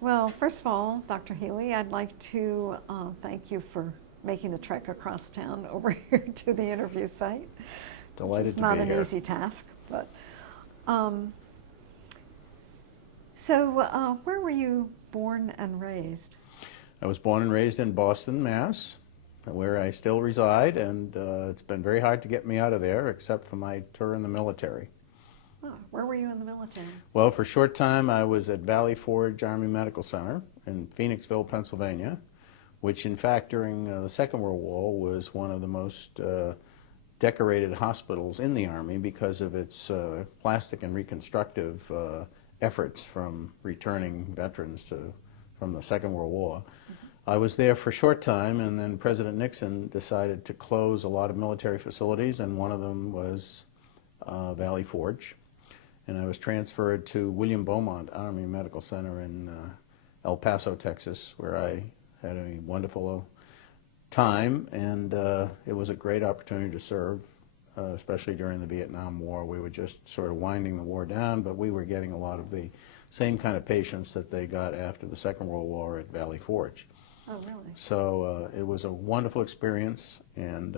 Well, first of all, Dr. Healy, I'd like to thank you for making the trek across town over here to the interview site. Delighted It's to not be an here. easy task, but where were you born and raised? I was born and raised in Boston, Mass, where I still reside, and it's been very hard to get me out of there, except for my tour in the military. Oh, where were you in the military? Well, for a short time, I was at Valley Forge Army Medical Center in Phoenixville, Pennsylvania, which in fact during the Second World War was one of the most decorated hospitals in the Army because of its plastic and reconstructive efforts from returning veterans from the Second World War. I was there for a short time, and then President Nixon decided to close a lot of military facilities, and one of them was Valley Forge. And I was transferred to William Beaumont Army Medical Center in El Paso, Texas, where I had a wonderful time, and it was a great opportunity to serve, especially during the Vietnam War. We were just sort of winding the war down, but we were getting a lot of the same kind of patients that they got after the Second World War at Valley Forge. Oh, really? So it was a wonderful experience, and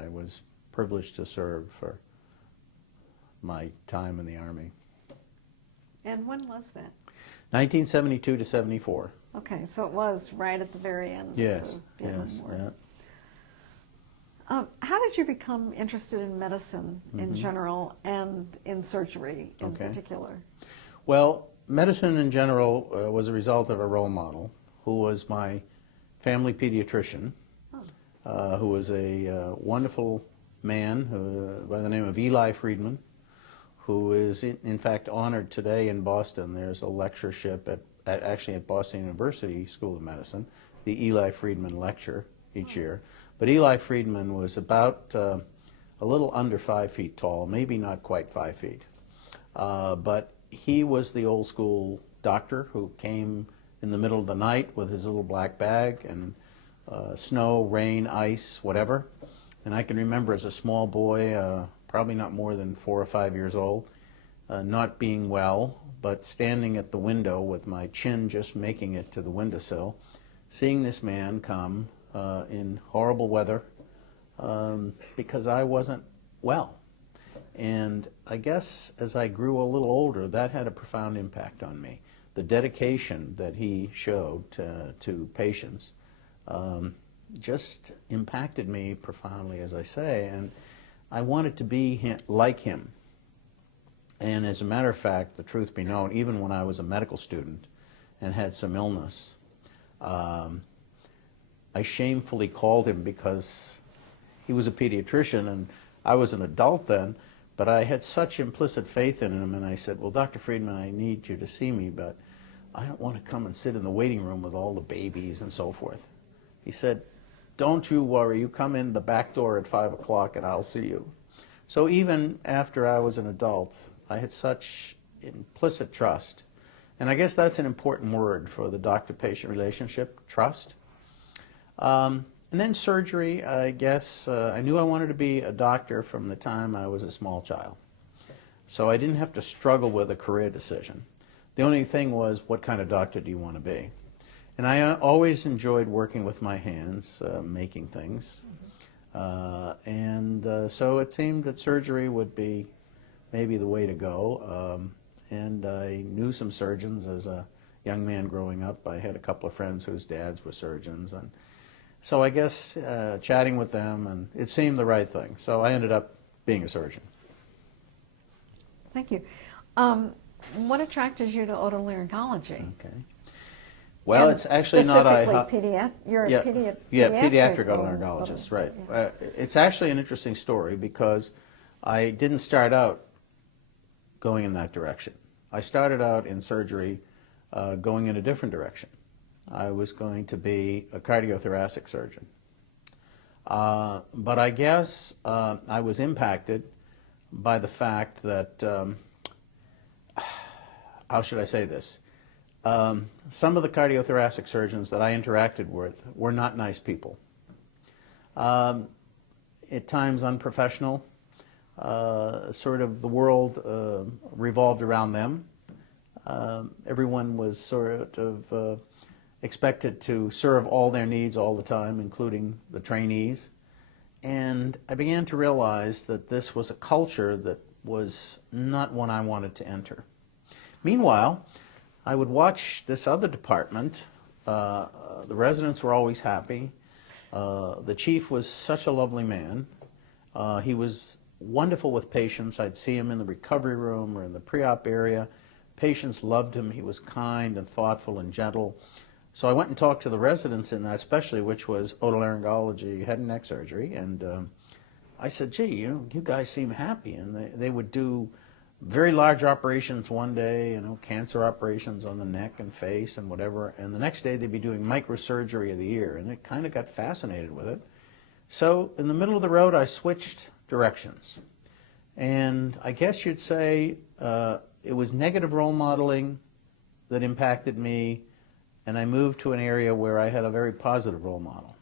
I was privileged to serve for my time in the Army. And when was that? 1972 to 74. Okay, so it was right at the very end Yes, of the Vietnam yes. War. Yeah. How did you become interested in medicine in general and in surgery in particular? Well, medicine in general was a result of a role model who was my family pediatrician, who was a wonderful man by the name of Eli Friedman, who is in fact honored today in Boston. There's a lectureship actually at Boston University School of Medicine, the Eli Friedman Lecture each year. But Eli Friedman was about a little under 5 feet tall, maybe not quite 5 feet. But he was the old school doctor who came in the middle of the night with his little black bag and snow, rain, ice, whatever. And I can remember as a small boy, probably not more than 4 or 5 years old, not being well, but standing at the window with my chin just making it to the windowsill, seeing this man come in horrible weather because I wasn't well. And I guess as I grew a little older, that had a profound impact on me. The dedication that he showed to patients just impacted me profoundly, as I say, and I wanted to be like him. And as a matter of fact, the truth be known, even when I was a medical student and had some illness, I shamefully called him because he was a pediatrician and I was an adult then, but I had such implicit faith in him, and I said, well, Dr. Friedman, I need you to see me, but I don't want to come and sit in the waiting room with all the babies and so forth. He said, don't you worry, you come in the back door at 5 o'clock and I'll see you. So even after I was an adult, I had such implicit trust. And I guess that's an important word for the doctor-patient relationship, trust. And then surgery, I guess, I knew I wanted to be a doctor from the time I was a small child. So I didn't have to struggle with a career decision. The only thing was, what kind of doctor do you want to be? And I always enjoyed working with my hands, making things. So it seemed that surgery would be maybe the way to go. And I knew some surgeons as a young man growing up. I had a couple of friends whose dads were surgeons. And so I guess chatting with them, and it seemed the right thing. So I ended up being a surgeon. Thank you. What attracted you to otolaryngology? Okay. Well, And it's actually not you're a pediatric otolaryngologist, right. Yeah. It's actually an interesting story because I didn't start out going in that direction. I started out in surgery going in a different direction. I was going to be a cardiothoracic surgeon. But I guess I was impacted by the fact that, how should I say this? Some of the cardiothoracic surgeons that I interacted with were not nice people. At times unprofessional. Sort of the world revolved around them. everyone was sort of expected to serve all their needs all the time, including the trainees. And I began to realize that this was a culture that was not one I wanted to enter. Meanwhile, I would watch this other department. The residents were always happy. The chief was such a lovely man. He was wonderful with patients. I'd see him in the recovery room or in the pre-op area. Patients loved him. He was kind and thoughtful and gentle. So I went and talked to the residents in that specialty, which was otolaryngology, head and neck surgery, and I said, gee, you guys seem happy. And they would do very large operations one day, cancer operations on the neck and face and whatever, and the next day they'd be doing microsurgery of the ear, and it kind of got fascinated with it. So in the middle of the road, I switched directions. And I guess you'd say it was negative role modeling that impacted me, and I moved to an area where I had a very positive role model.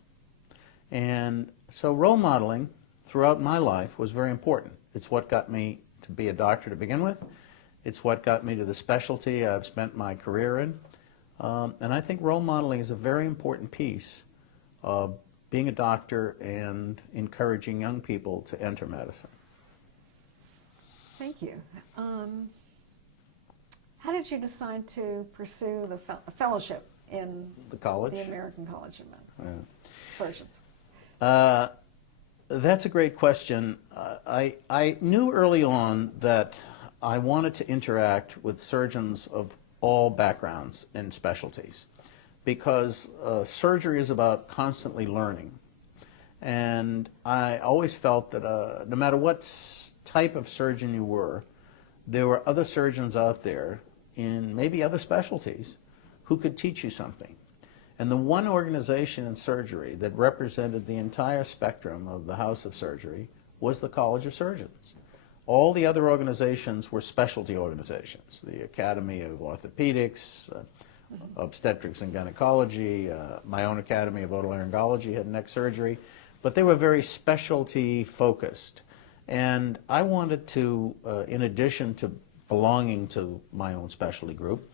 And so role modeling throughout my life was very important. It's what got me to be a doctor to begin with. It's what got me to the specialty I've spent my career in. And I think role modeling is a very important piece of being a doctor and encouraging young people to enter medicine. Thank you. How did you decide to pursue the fellowship in The college? the American College of Surgeons? That's a great question. I knew early on that I wanted to interact with surgeons of all backgrounds and specialties, because surgery is about constantly learning. And I always felt that no matter what type of surgeon you were, there were other surgeons out there in maybe other specialties who could teach you something. And the one organization in surgery that represented the entire spectrum of the House of Surgery was the College of Surgeons. All the other organizations were specialty organizations, the Academy of Orthopedics, Obstetrics and Gynecology, my own Academy of Otolaryngology, head and neck surgery, but they were very specialty focused. And I wanted to, in addition to belonging to my own specialty group,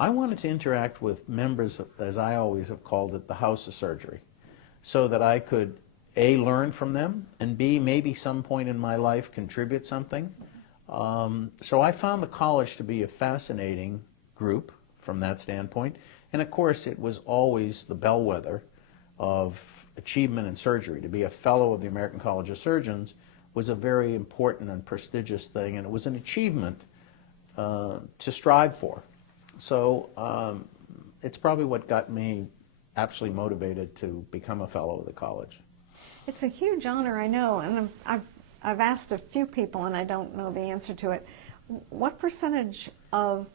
I wanted to interact with members, as I always have called it, the House of Surgery, so that I could, A, learn from them, and B, maybe some point in my life contribute something. So I found the college to be a fascinating group from that standpoint. And of course, it was always the bellwether of achievement in surgery. To be a fellow of the American College of Surgeons was a very important and prestigious thing, and it was an achievement to strive for. So it's probably what got me absolutely motivated to become a fellow of the college. It's a huge honor, I know, and I've asked a few people and I don't know the answer to it. What percentage of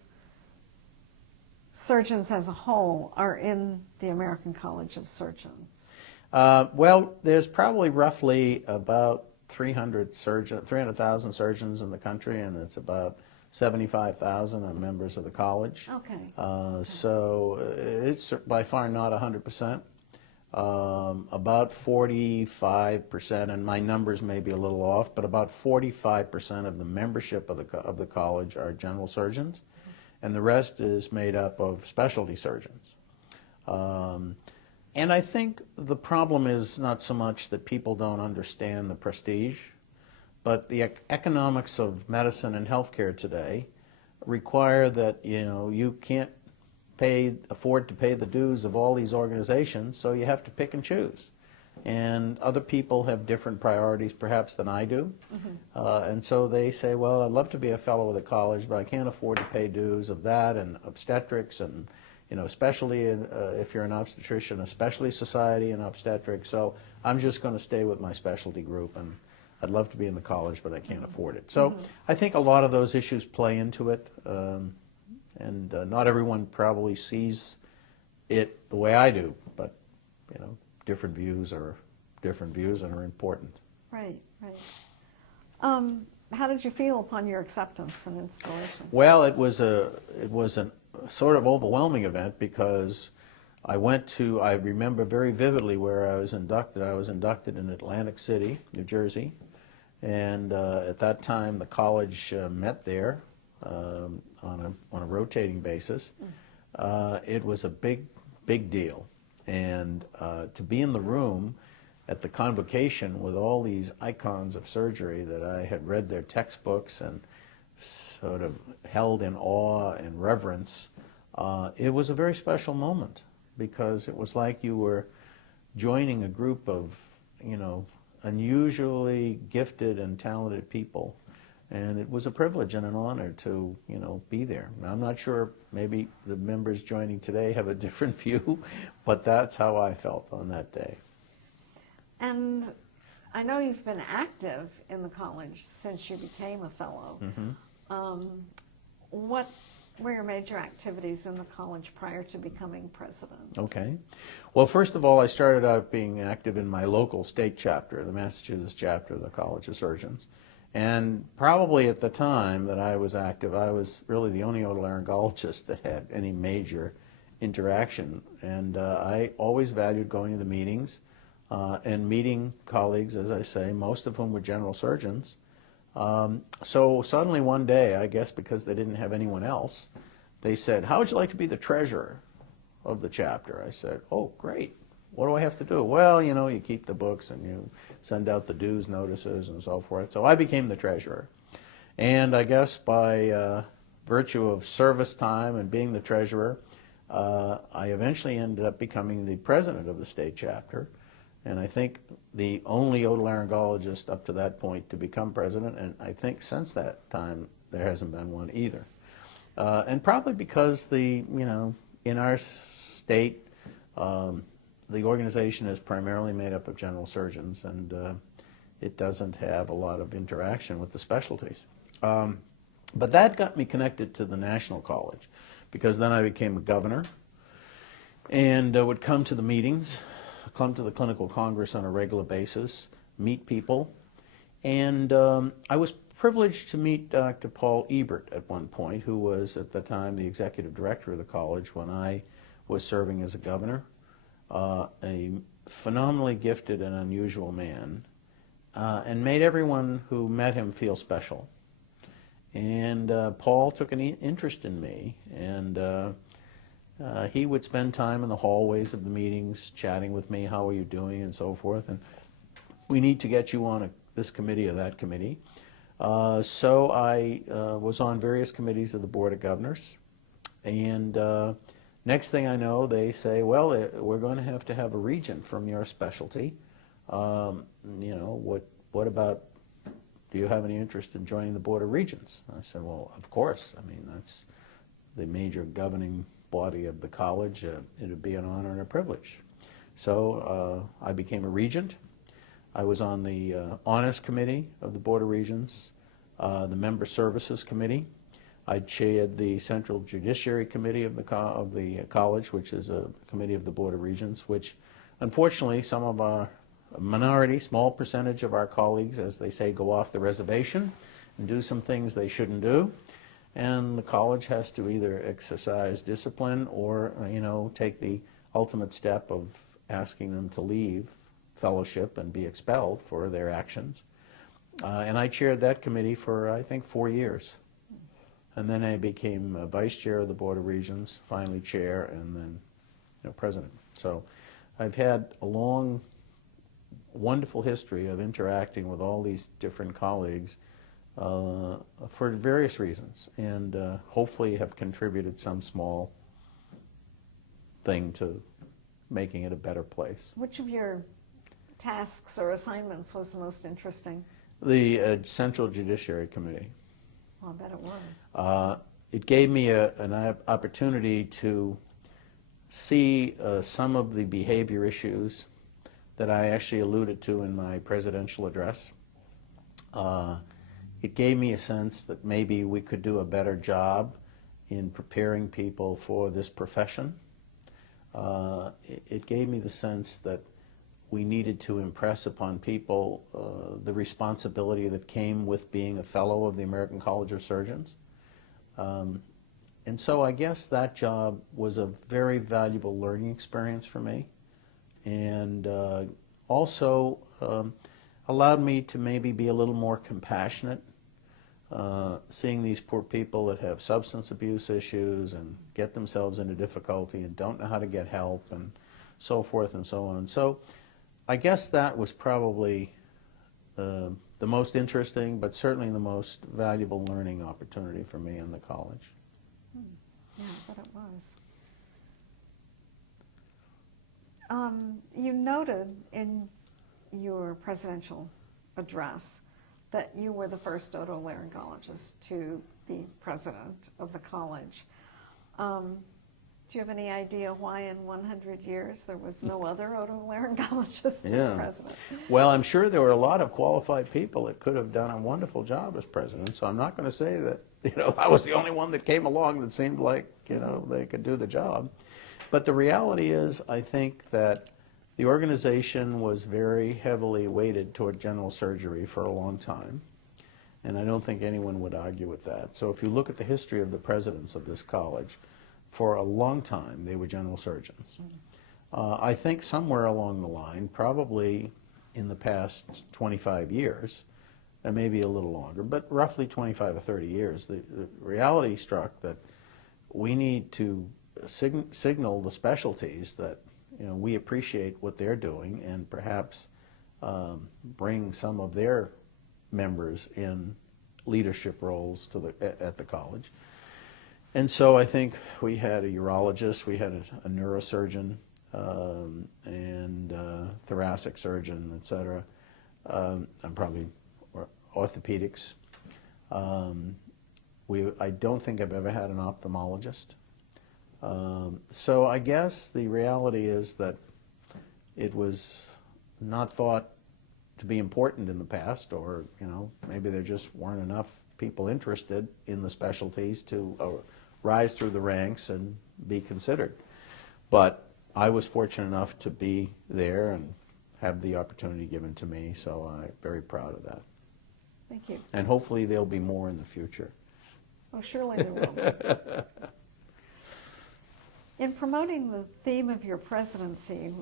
surgeons as a whole are in the American College of Surgeons? Well, there's probably roughly about 300,000 surgeons in the country, and it's about 75,000 are members of the college. Okay. So it's by far not 100%. About 45%, and my numbers may be a little off, but about 45% of the membership of the college are general surgeons, and the rest is made up of specialty surgeons. And I think the problem is not so much that people don't understand the prestige, but the economics of medicine and healthcare today require that you can't afford to pay the dues of all these organizations, so you have to pick and choose. And other people have different priorities perhaps than I do. Mm-hmm. And so they say, well, I'd love to be a fellow of the college, but I can't afford to pay dues of that and obstetrics and especially if you're an obstetrician, a specialty society in obstetrics. So I'm just going to stay with my specialty group, and I'd love to be in the college, but I can't afford it. So I think a lot of those issues play into it, and not everyone probably sees it the way I do, but different views are and are important. Right, right. How did you feel upon your acceptance and installation? Well, it was a sort of overwhelming event, because I remember very vividly where I was inducted. I was inducted in Atlantic City, New Jersey, and at that time the college met there. on a rotating basis. It was a big deal. And to be in the room at the convocation with all these icons of surgery that I had read their textbooks and sort of held in awe and reverence, it was a very special moment, because it was like you were joining a group of, unusually gifted and talented people. And it was a privilege and an honor to, be there. Now, I'm not sure, maybe the members joining today have a different view, but that's how I felt on that day. And I know you've been active in the college since you became a fellow. What were your major activities in the college prior to becoming president? Okay. Well, first of all, I started out being active in my local state chapter, the Massachusetts chapter of the College of Surgeons. And probably at the time that I was active, I was really the only otolaryngologist that had any major interaction. And I always valued going to the meetings and meeting colleagues, as I say, most of whom were general surgeons. So suddenly one day, I guess because they didn't have anyone else, they said, "How would you like to be the treasurer of the chapter?" I said, "Oh, great. What do I have to do?" "Well, you keep the books and you send out the dues notices and so forth." So I became the treasurer. And I guess by virtue of service time and being the treasurer, I eventually ended up becoming the president of the state chapter. And I think the only otolaryngologist up to that point to become president, and I think since that time there hasn't been one either. And probably because in our state, the organization is primarily made up of general surgeons, and it doesn't have a lot of interaction with the specialties. But that got me connected to the National College, because then I became a governor and would come to the meetings, come to the clinical congress on a regular basis, meet people. And I was privileged to meet Dr. Paul Ebert at one point, who was at the time the executive director of the college when I was serving as a governor. A phenomenally gifted and unusual man, and made everyone who met him feel special. And Paul took an interest in me, and he would spend time in the hallways of the meetings chatting with me, "How are you doing?" and so forth. And "We need to get you on this committee or that committee." So I was on various committees of the Board of Governors. And next thing I know, they say, "Well, we're going to have a regent from your specialty. What about, do you have any interest in joining the Board of Regents?" I said, "Well, of course. I mean, that's the major governing body of the college. It would be an honor and a privilege." So I became a regent. I was on the Honors Committee of the Board of Regents, the Member Services Committee. I chaired the Central Judiciary Committee of the college, which is a committee of the Board of Regents, which unfortunately some of our minority, small percentage of our colleagues, as they say, go off the reservation and do some things they shouldn't do. And the college has to either exercise discipline or, take the ultimate step of asking them to leave fellowship and be expelled for their actions. And I chaired that committee for, I think, 4 years. And then I became vice chair of the Board of Regents, finally chair, and then president. So I've had a long, wonderful history of interacting with all these different colleagues for various reasons, and hopefully have contributed some small thing to making it a better place. Which of your tasks or assignments was the most interesting? The Central Judiciary Committee. Well, I bet it was. It gave me an opportunity to see some of the behavior issues that I actually alluded to in my presidential address. It gave me a sense that maybe we could do a better job in preparing people for this profession. It gave me the sense that we needed to impress upon people the responsibility that came with being a fellow of the American College of Surgeons. And so I guess that job was a very valuable learning experience for me, and also allowed me to maybe be a little more compassionate seeing these poor people that have substance abuse issues and get themselves into difficulty and don't know how to get help and so forth and so on. So I guess that was probably the most interesting, but certainly the most valuable learning opportunity for me in the college. Yeah, I bet it was. You noted in your presidential address that you were the first otolaryngologist to be president of the college. Do you have any idea why in 100 years there was no other otolaryngologist as president? Well, I'm sure there were a lot of qualified people that could have done a wonderful job as president, so I'm not going to say that, I was the only one that came along that seemed like, they could do the job. But the reality is, I think that the organization was very heavily weighted toward general surgery for a long time, and I don't think anyone would argue with that. So if you look at the history of the presidents of this college, for a long time they were general surgeons. I think somewhere along the line, probably in the past 25 years, and maybe a little longer, but roughly 25 or 30 years, the reality struck that we need to signal the specialties that we appreciate what they're doing and perhaps bring some of their members in leadership roles to at the college. And so I think we had a urologist, we had a neurosurgeon, and thoracic surgeon, etc. I'm probably orthopedics. I don't think I've ever had an ophthalmologist. So I guess the reality is that it was not thought to be important in the past, or maybe there just weren't enough people interested in the specialties to rise through the ranks and be considered. But I was fortunate enough to be there and have the opportunity given to me, so I'm very proud of that. Thank you. And hopefully there'll be more in the future. Oh, surely there will be. In promoting the theme of your presidency,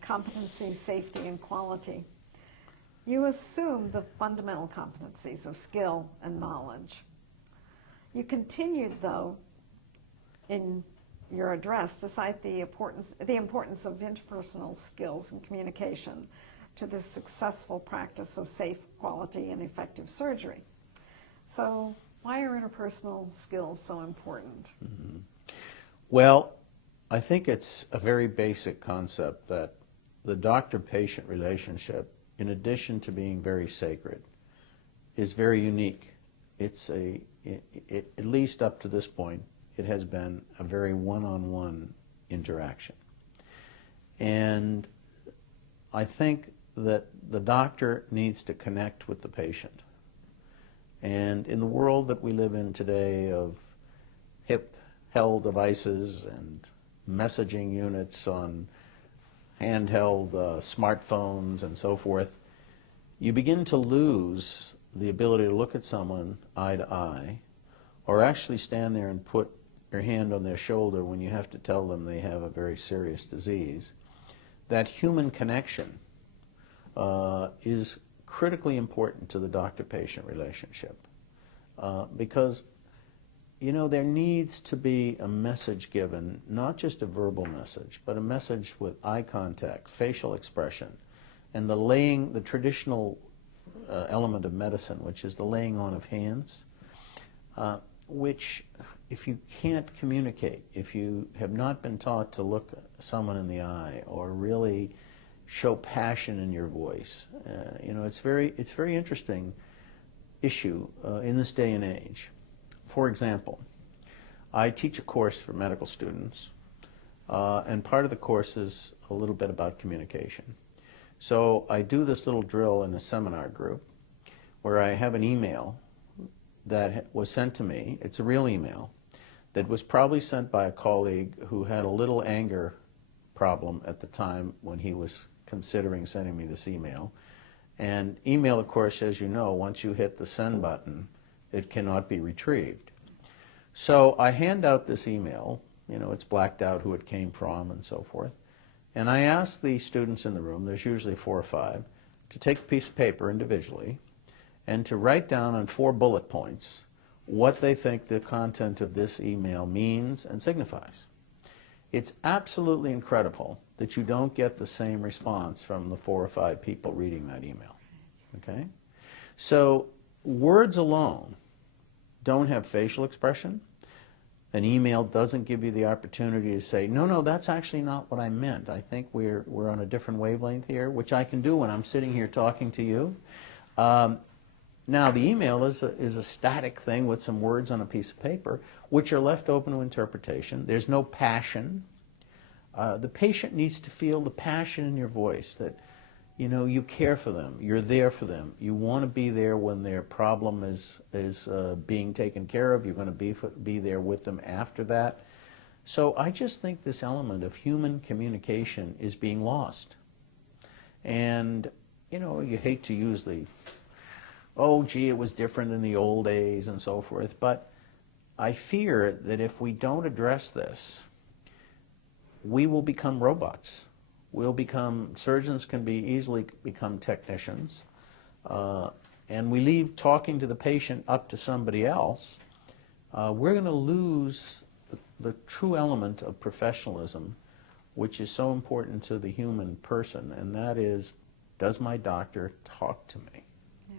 competency, safety, and quality, you assume the fundamental competencies of skill and knowledge. You continued, though, in your address to cite the importance of interpersonal skills and communication to the successful practice of safe, quality, and effective surgery. So why are interpersonal skills so important? Mm-hmm. Well, I think it's a very basic concept that the doctor-patient relationship, in addition to being very sacred, is very unique. It's at least up to this point, it has been a very one-on-one interaction. And I think that the doctor needs to connect with the patient. And in the world that we live in today of hip-held devices and messaging units on handheld smartphones and so forth, you begin to lose the ability to look at someone eye to eye, or actually stand there and put your hand on their shoulder when you have to tell them they have a very serious disease. That human connection is critically important to the doctor-patient relationship because there needs to be a message given, not just a verbal message, but a message with eye contact, facial expression, and the traditional element of medicine, which is the laying on of hands, which if you can't communicate, if you have not been taught to look someone in the eye or really show passion in your voice, it's very interesting issue in this day and age. For example, I teach a course for medical students, and part of the course is a little bit about communication. So I do this little drill in a seminar group where I have an email that was sent to me. It's a real email that was probably sent by a colleague who had a little anger problem at the time when he was considering sending me this email. And email, of course, as you know, once you hit the send button, it cannot be retrieved. So I hand out this email, it's blacked out who it came from and so forth, and I ask the students in the room, there's usually 4 or 5, to take a piece of paper individually and to write down on 4 bullet points what they think the content of this email means and signifies. It's absolutely incredible that you don't get the same response from the 4 or 5 people reading that email. Okay? So words alone don't have facial expression. An email doesn't give you the opportunity to say, no, no, that's actually not what I meant. I think we're on a different wavelength here, which I can do when I'm sitting here talking to you. Now, the email is a static thing with some words on a piece of paper, which are left open to interpretation. There's no passion. The patient needs to feel the passion in your voice, that you care for them, you're there for them, you want to be there when their problem is being taken care of, you're going to be there with them after that. So I just think this element of human communication is being lost. And, you hate to use the, oh, gee, it was different in the old days and so forth, but I fear that if we don't address this, we will become robots. Surgeons can easily become technicians, and we leave talking to the patient up to somebody else. We're going to lose the true element of professionalism, which is so important to the human person, and that is, does my doctor talk to me? Yeah.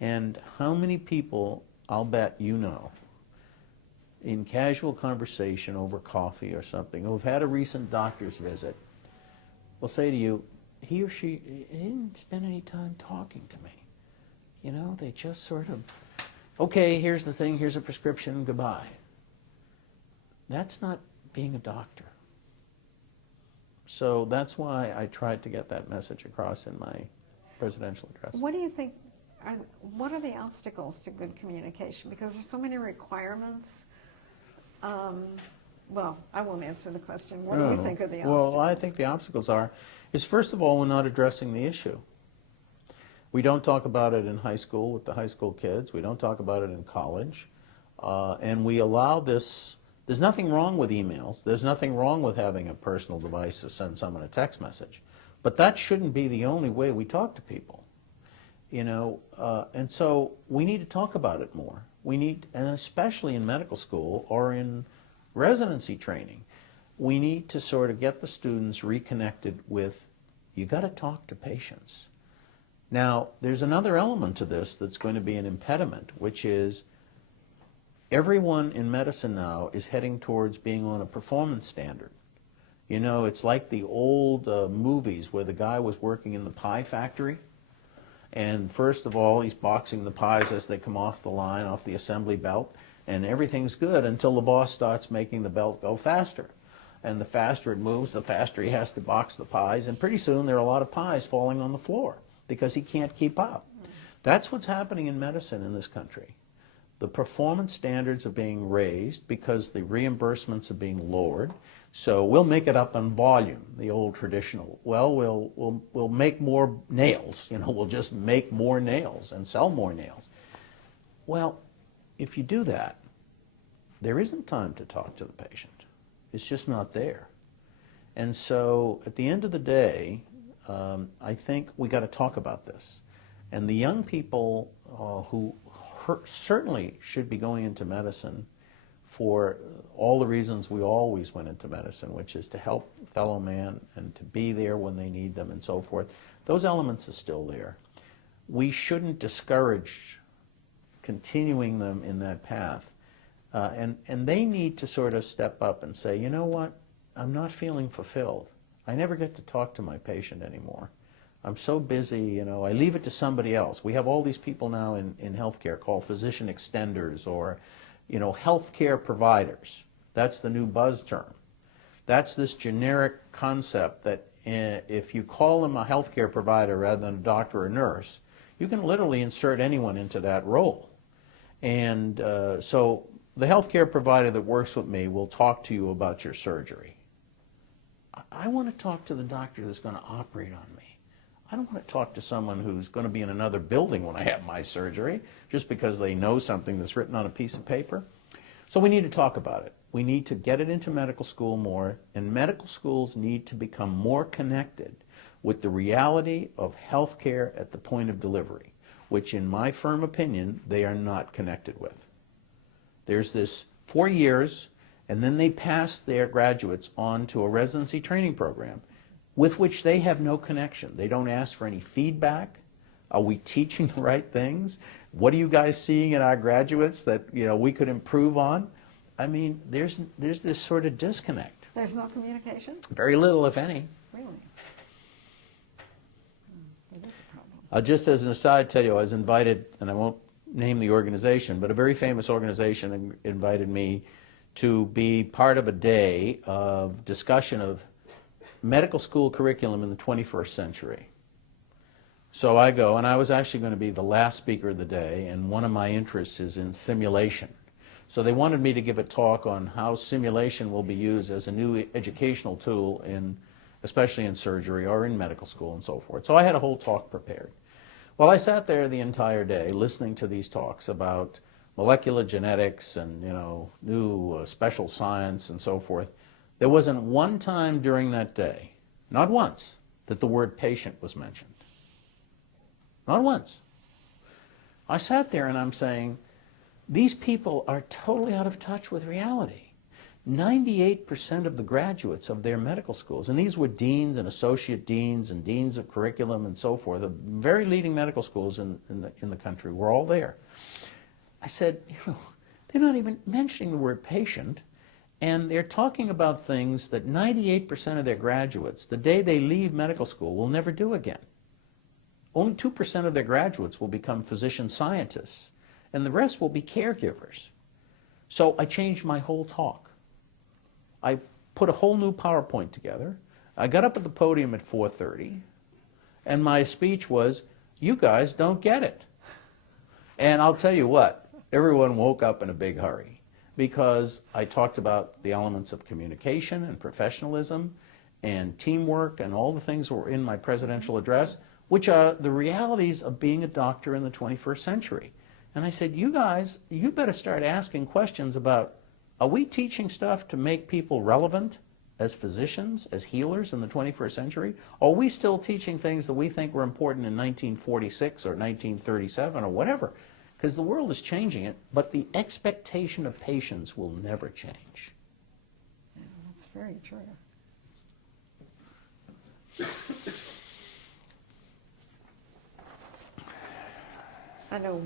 And how many people, I'll bet in casual conversation over coffee or something, who've had a recent doctor's visit, will say to you, he or she didn't spend any time talking to me. They just sort of, okay, here's the thing, here's a prescription, goodbye. That's not being a doctor. So that's why I tried to get that message across in my presidential address. What do you think, what are the obstacles to good communication? Because there's so many requirements. Well, I won't answer the question. What do you think are the obstacles? Well, I think the obstacles is first of all, we're not addressing the issue. We don't talk about it in high school with the high school kids. We don't talk about it in college. And we allow this. There's nothing wrong with emails. There's nothing wrong with having a personal device to send someone a text message. But that shouldn't be the only way we talk to people. And so we need to talk about it more. And especially in medical school or in residency training, we need to sort of get the students reconnected with, you got to talk to patients. Now, there's another element to this that's going to be an impediment, which is everyone in medicine now is heading towards being on a performance standard. It's like the old movies where the guy was working in the pie factory, and first of all, he's boxing the pies as they come off the line, off the assembly belt, and everything's good until the boss starts making the belt go faster. And the faster it moves, the faster he has to box the pies, and pretty soon there are a lot of pies falling on the floor because he can't keep up. That's what's happening in medicine in this country. The performance standards are being raised because the reimbursements are being lowered. So we'll make it up on volume, the old traditional. Well, we'll make more nails. We'll just make more nails and sell more nails. Well, if you do that, there isn't time to talk to the patient. It's just not there. And so at the end of the day, I think we got to talk about this. And the young people who certainly should be going into medicine for all the reasons we always went into medicine, which is to help fellow man and to be there when they need them and so forth. Those elements are still there. We shouldn't discourage continuing them in that path. And they need to sort of step up and say, you know what, I'm not feeling fulfilled. I never get to talk to my patient anymore. I'm so busy, I leave it to somebody else. We have all these people now in healthcare called physician extenders or, healthcare providers. That's the new buzz term. That's this generic concept that if you call them a healthcare provider rather than a doctor or nurse, you can literally insert anyone into that role. And so the healthcare provider that works with me will talk to you about your surgery. I want to talk to the doctor that's going to operate on me. I don't want to talk to someone who's going to be in another building when I have my surgery just because they know something that's written on a piece of paper. So we need to talk about it. We need to get it into medical school more, and medical schools need to become more connected with the reality of healthcare at the point of delivery. which in my firm opinion, they are not connected with. There's this 4 years, and then they pass their graduates on to a residency training program with which they have no connection. They don't ask for any feedback. Are we teaching the right things? What are you guys seeing in our graduates that we could improve on? I mean, there's this sort of disconnect. There's no communication? Very little, if any. Really? It is a problem. Just as an aside, tell you, I was invited, and I won't name the organization, but a very famous organization invited me to be part of a day of discussion of medical school curriculum in the 21st century. So I go, and I was actually going to be the last speaker of the day, and one of my interests is in simulation. So they wanted me to give a talk on how simulation will be used as a new educational tool, especially in surgery or in medical school and so forth. So I had a whole talk prepared. Well, I sat there the entire day listening to these talks about molecular genetics and new special science and so forth. There wasn't one time during that day, not once, that the word patient was mentioned. Not once. I sat there and I'm saying, these people are totally out of touch with reality. 98% of the graduates of their medical schools, and these were deans and associate deans and deans of curriculum and so forth, the very leading medical schools in the country were all there. I said, they're not even mentioning the word patient, and they're talking about things that 98% of their graduates, the day they leave medical school, will never do again. Only 2% of their graduates will become physician scientists, and the rest will be caregivers. So I changed my whole talk. I put a whole new PowerPoint together. I got up at the podium at 4:30, and my speech was, you guys don't get it. And I'll tell you what, everyone woke up in a big hurry, because I talked about the elements of communication and professionalism and teamwork and all the things that were in my presidential address, which are the realities of being a doctor in the 21st century. And I said, you guys, you better start asking questions about, are we teaching stuff to make people relevant as physicians, as healers in the 21st century? Or are we still teaching things that we think were important in 1946 or 1937 or whatever? Because the world is changing it, but the expectation of patients will never change. Yeah, that's very true. I know,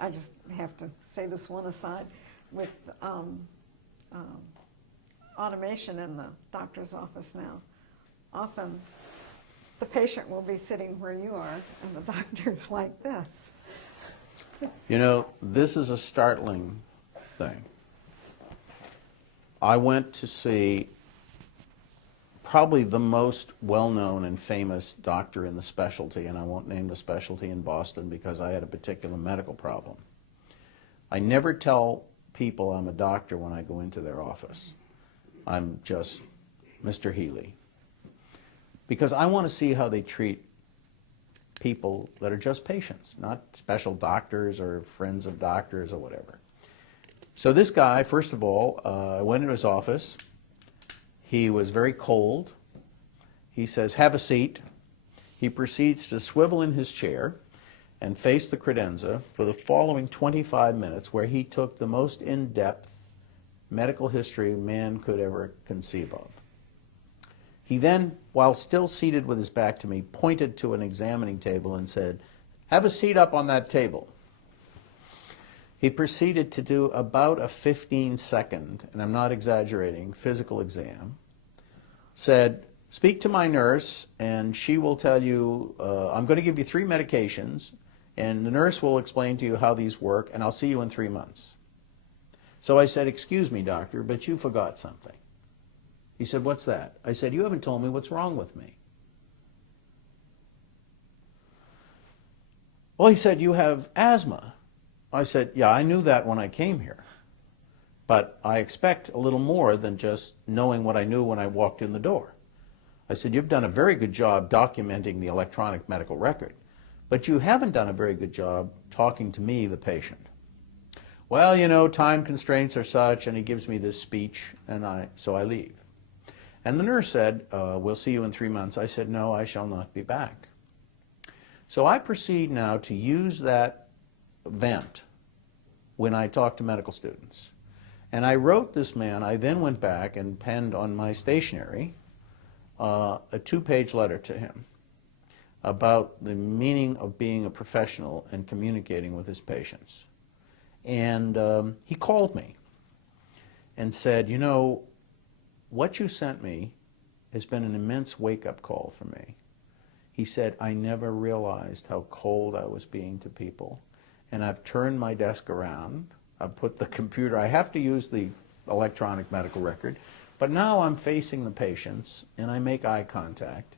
I just have to say this one aside, with automation in the doctor's office now, often the patient will be sitting where you are and the doctor's like this. This is a startling thing. I went to see probably the most well-known and famous doctor in the specialty, and I won't name the specialty, in Boston because I had a particular medical problem. I never tell people I'm a doctor when I go into their office. I'm just Mr. Healy. Because I want to see how they treat people that are just patients, not special doctors or friends of doctors or whatever. So this guy, first of all, I went into his office. He was very cold. He says, have a seat. He proceeds to swivel in his chair and face the credenza for the following 25 minutes, where he took the most in-depth medical history man could ever conceive of. He then, while still seated with his back to me, pointed to an examining table and said, have a seat up on that table. He proceeded to do about a 15-second, and I'm not exaggerating, physical exam. Said, speak to my nurse, and she will tell you, I'm going to give you 3 medications, and the nurse will explain to you how these work, and I'll see you in 3 months. So I said, excuse me, doctor, but you forgot something. He said, what's that? I said, you haven't told me what's wrong with me. Well, he said, you have asthma. I said, yeah, I knew that when I came here. But I expect a little more than just knowing what I knew when I walked in the door. I said, you've done a very good job documenting the electronic medical record, but you haven't done a very good job talking to me, the patient. Well, time constraints are such, and he gives me this speech, and so I leave. And the nurse said, we'll see you in 3 months. I said, no, I shall not be back. So I proceed now to use that vent when I talk to medical students. And I wrote this man, I then went back and penned on my stationery a 2-page letter to him about the meaning of being a professional and communicating with his patients. And he called me and said, you know, what you sent me has been an immense wake-up call for me. He said, I never realized how cold I was being to people. And I've turned my desk around. I've put the computer, I have to use the electronic medical record, but now I'm facing the patients and I make eye contact.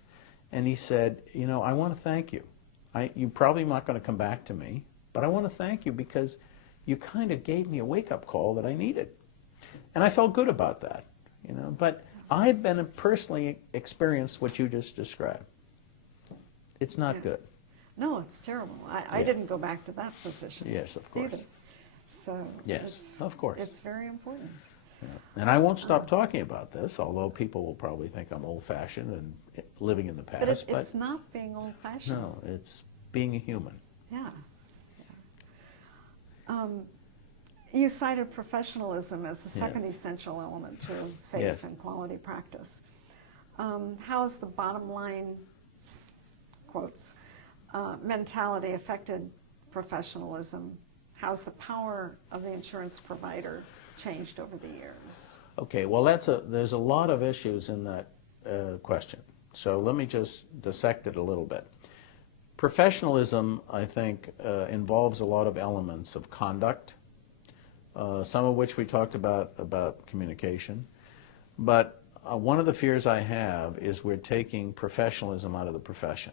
And he said, you know, I want to thank you. You're probably not going to come back to me, but I want to thank you because you kind of gave me a wake-up call that I needed. And I felt good about that, you know, but I've been personally experienced what you just described. It's not good. No, it's terrible. I didn't go back to that position. Yes, of course. Either. So yes, of course. It's very important. Yeah. And I won't stop talking about this, although people will probably think I'm old-fashioned and living in the past. But it's not being old-fashioned. No, it's being a human. Yeah. You cited professionalism as the second essential element to safe and quality practice. How has the bottom line, quotes, mentality affected professionalism? How's the power of the insurance provider changed over the years? Okay, well, there's a lot of issues in that question. So let me just dissect it a little bit. Professionalism, I think, involves a lot of elements of conduct, some of which we talked about communication. But one of the fears I have is we're taking professionalism out of the profession.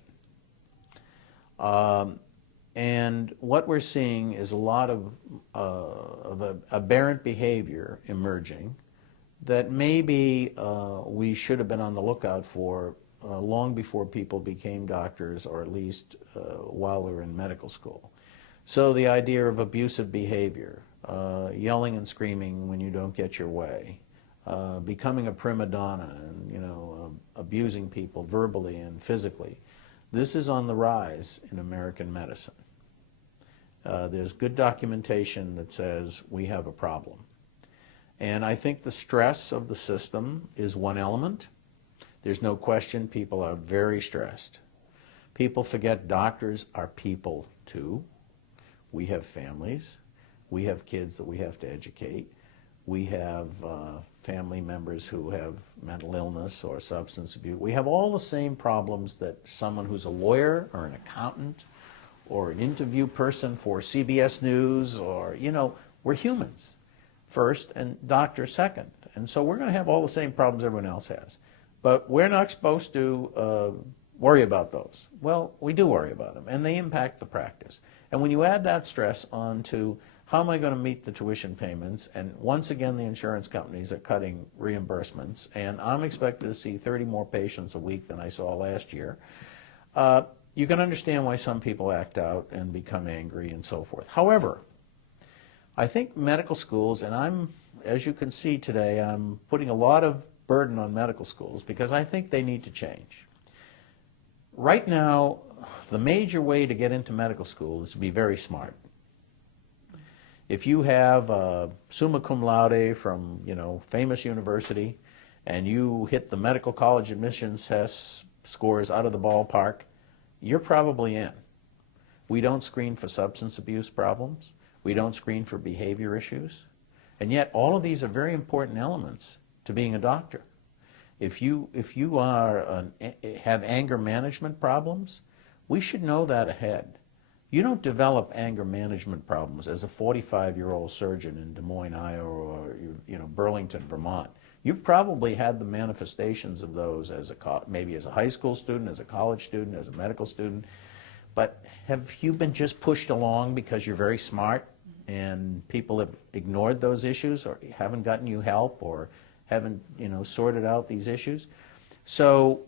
And what we're seeing is a lot of aberrant behavior emerging that maybe we should have been on the lookout for long before people became doctors, or at least while they were in medical school. So the idea of abusive behavior, yelling and screaming when you don't get your way, becoming a prima donna and, you know, abusing people verbally and physically. This is on the rise in American medicine. There's good documentation that says we have a problem. And I think the stress of the system is one element. There's no question people are very stressed. People forget doctors are people too. We have families. We have kids that we have to educate. We have family members who have mental illness or substance abuse. We have all the same problems that someone who's a lawyer or an accountant or an interview person for CBS News, or, you know, we're humans first and doctors second. And so we're going to have all the same problems everyone else has. But we're not supposed to worry about those. Well, we do worry about them, and they impact the practice. And when you add that stress onto how am I going to meet the tuition payments, and once again the insurance companies are cutting reimbursements, and I'm expected to see 30 more patients a week than I saw last year, you can understand why some people act out and become angry and so forth. However, I think medical schools, and as you can see today, I'm putting a lot of burden on medical schools because I think they need to change. Right now, the major way to get into medical school is to be very smart. If you have a summa cum laude from, you know, famous university, and you hit the medical college admissions test scores out of the ballpark, you're probably in. We don't screen for substance abuse problems. We don't screen for behavior issues. And yet all of these are very important elements to being a doctor. If you have anger management problems, we should know that ahead. You don't develop anger management problems as a 45-year-old surgeon in Des Moines, Iowa, or, you know, Burlington, Vermont. You've probably had the manifestations of those as maybe as a high school student, as a college student, as a medical student. But have you been just pushed along because you're very smart and people have ignored those issues, or haven't gotten you help, or haven't, you know, sorted out these issues? So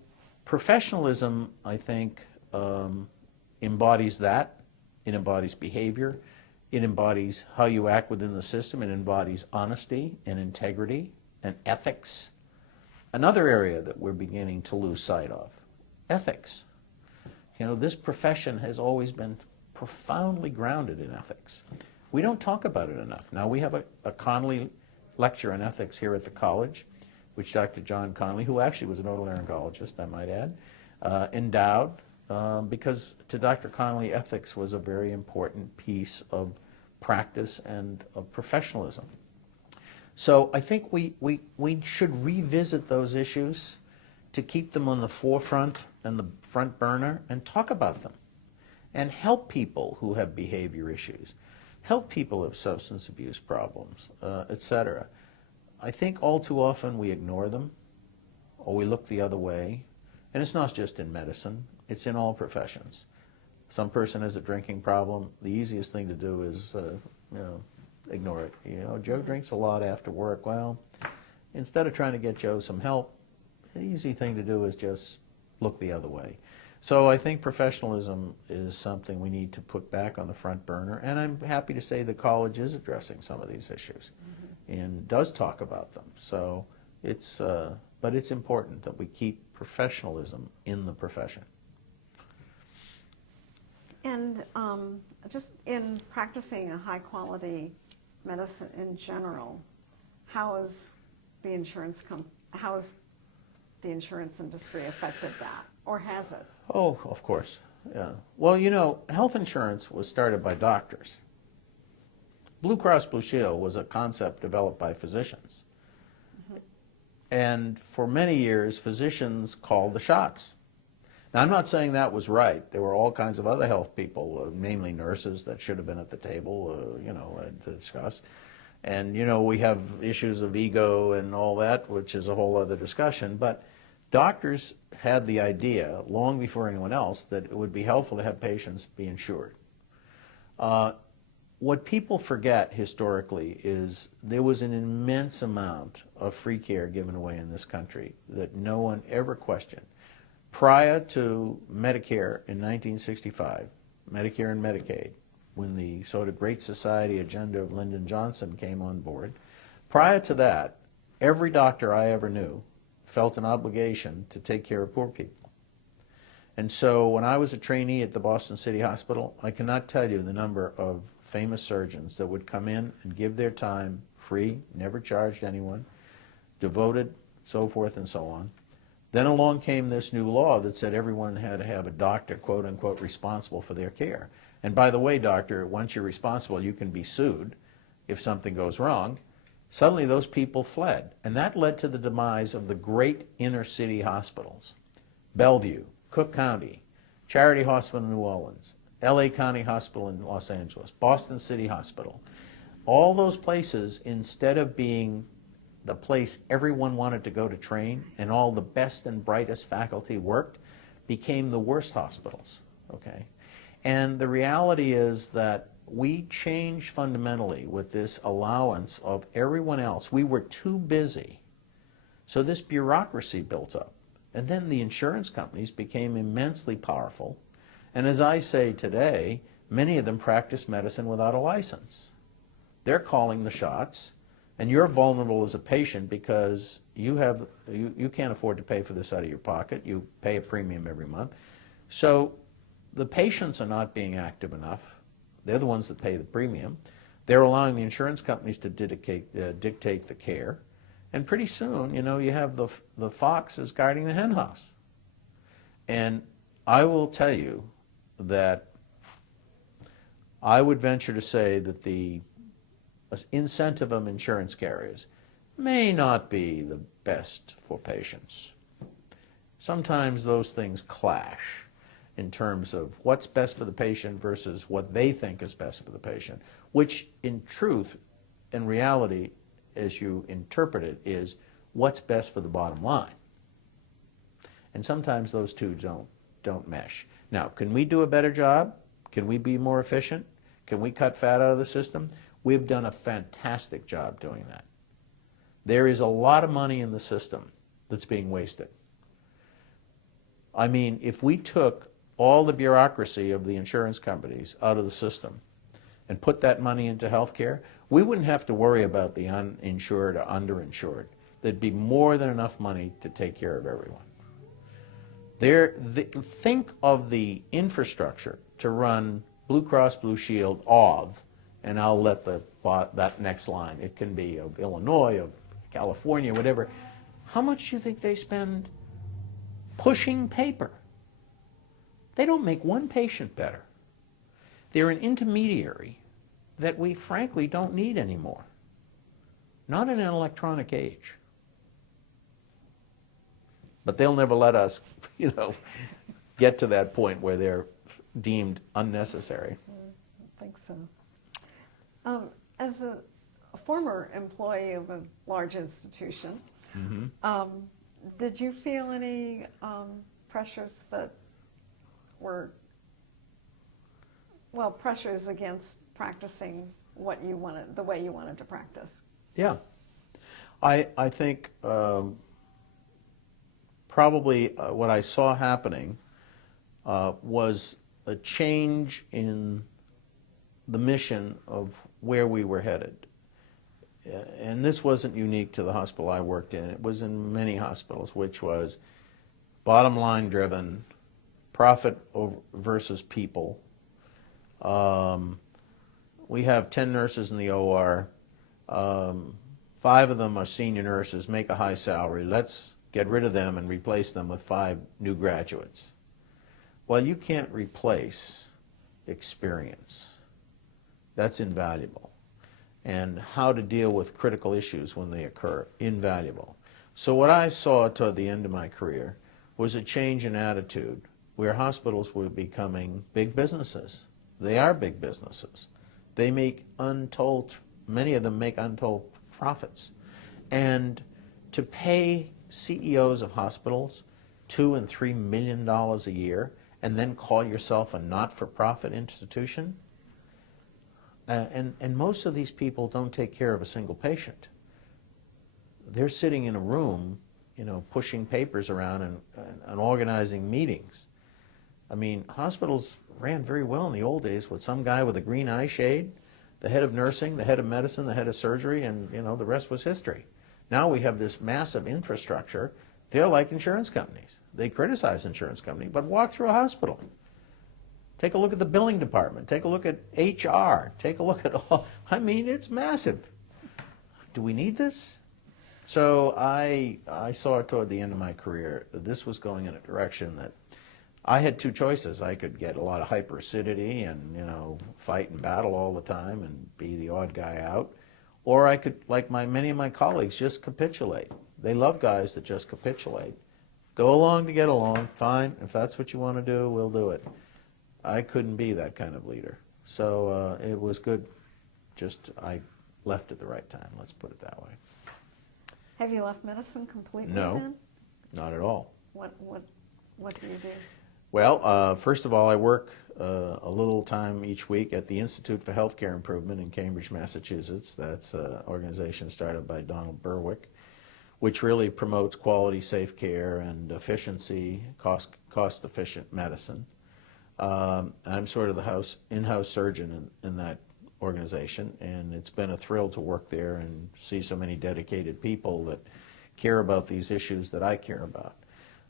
professionalism, I think, embodies that. It embodies behavior. It embodies how you act within the system. It embodies honesty and integrity and ethics. Another area that we're beginning to lose sight of, ethics. You know, this profession has always been profoundly grounded in ethics. We don't talk about it enough. Now, we have a Connolly lecture on ethics here at the college, which Dr. John Connolly, who actually was an otolaryngologist, I might add, endowed, because to Dr. Connolly, ethics was a very important piece of practice and of professionalism. So I think we should revisit those issues to keep them on the forefront and the front burner and talk about them and help people who have behavior issues, help people who have substance abuse problems, etc. I think all too often we ignore them or we look the other way. And it's not just in medicine, it's in all professions. Some person has a drinking problem, the easiest thing to do is ignore it. You know, Joe drinks a lot after work. Well, instead of trying to get Joe some help, the easy thing to do is just look the other way. So I think professionalism is something we need to put back on the front burner, and I'm happy to say the college is addressing some of these issues and does talk about them. So it's, but it's important that we keep professionalism in the profession. And just in practicing a high-quality medicine in general, how is the insurance industry affected that, or has it? Oh, of course. Yeah. Well, you know, health insurance was started by doctors. Blue Cross Blue Shield was a concept developed by physicians. And for many years, physicians called the shots. Now, I'm not saying that was right. There were all kinds of other health people, namely nurses, that should have been at the table, to discuss. And, you know, we have issues of ego and all that, which is a whole other discussion. But doctors had the idea, long before anyone else, that it would be helpful to have patients be insured. What people forget historically is there was an immense amount of free care given away in this country that no one ever questioned. Prior to Medicare in 1965, Medicare and Medicaid, when the sort of Great Society agenda of Lyndon Johnson came on board, prior to that, every doctor I ever knew felt an obligation to take care of poor people. And so when I was a trainee at the Boston City Hospital, I cannot tell you the number of famous surgeons that would come in and give their time free, never charged anyone, devoted, so forth and so on. Then along came this new law that said everyone had to have a doctor, quote unquote, responsible for their care. And by the way, doctor, once you're responsible, you can be sued if something goes wrong. Suddenly those people fled. And that led to the demise of the great inner city hospitals. Bellevue, Cook County, Charity Hospital in New Orleans, LA County Hospital in Los Angeles, Boston City Hospital. All those places, instead of being the place everyone wanted to go to train and all the best and brightest faculty worked, became the worst hospitals, okay? And the reality is that we changed fundamentally with this allowance of everyone else. We were too busy. So this bureaucracy built up. And then the insurance companies became immensely powerful. And as I say today, many of them practice medicine without a license. They're calling the shots, and you're vulnerable as a patient because you can't afford to pay for this out of your pocket. You pay a premium every month. So the patients are not being active enough. They're the ones that pay the premium. They're allowing the insurance companies to dictate the care. And pretty soon, you know, you have the foxes guarding the hen house. And I will tell you that I would venture to say that the incentive of insurance carriers may not be the best for patients. Sometimes those things clash in terms of what's best for the patient versus what they think is best for the patient, which in truth, in reality, as you interpret it, is what's best for the bottom line. And sometimes those two don't mesh. Now, can we do a better job? Can we be more efficient? Can we cut fat out of the system? We've done a fantastic job doing that. There is a lot of money in the system that's being wasted. I mean, if we took all the bureaucracy of the insurance companies out of the system and put that money into health care, we wouldn't have to worry about the uninsured or underinsured. There'd be more than enough money to take care of everyone. Think of the infrastructure to run Blue Cross Blue Shield of, and I'll let that next line, it can be of Illinois, of California, whatever. How much do you think they spend pushing paper? They don't make one patient better. They're an intermediary that we frankly don't need anymore. Not in an electronic age. But they'll never let us, get to that point where they're deemed unnecessary. I think so. As a former employee of a large institution, did you feel any pressures that were, pressures against practicing what you wanted, the way you wanted to practice? Yeah. I think probably what I saw happening was a change in the mission of where we were headed. And this wasn't unique to the hospital I worked in. It was in many hospitals, which was bottom line driven, profit versus people. We have 10 nurses in the OR. 5 of them are senior nurses, make a high salary. Let's get rid of them and replace them with 5 new graduates. Well, you can't replace experience. That's invaluable. And how to deal with critical issues when they occur, invaluable. So what I saw toward the end of my career was a change in attitude where hospitals were becoming big businesses. They are big businesses. They make many of them make untold profits. And to pay CEOs of hospitals $2 and $3 million a year and then call yourself a not-for-profit institution? And most of these people don't take care of a single patient. They're sitting in a room, pushing papers around and organizing meetings. I mean, hospitals ran very well in the old days with some guy with a green eye shade, the head of nursing, the head of medicine, the head of surgery, and the rest was history. Now we have this massive infrastructure. They're like insurance companies. They criticize insurance companies, but walk through a hospital. Take a look at the billing department. Take a look at HR. Take a look at all. I mean, it's massive. Do we need this? So I saw it toward the end of my career that this was going in a direction that I had 2 choices. I could get a lot of hyperacidity and, fight and battle all the time and be the odd guy out. Or I could, like many of my colleagues, just capitulate. They love guys that just capitulate. Go along to get along, fine. If that's what you want to do, we'll do it. I couldn't be that kind of leader. So it was good. I left at the right time, let's put it that way. Have you left medicine completely No, then? not at all. What do you do? Well, first of all, I work a little time each week at the Institute for Healthcare Improvement in Cambridge, Massachusetts. That's an organization started by Donald Berwick, which really promotes quality, safe care, and efficiency, cost-efficient medicine. I'm sort of the in-house surgeon in that organization, and it's been a thrill to work there and see so many dedicated people that care about these issues that I care about.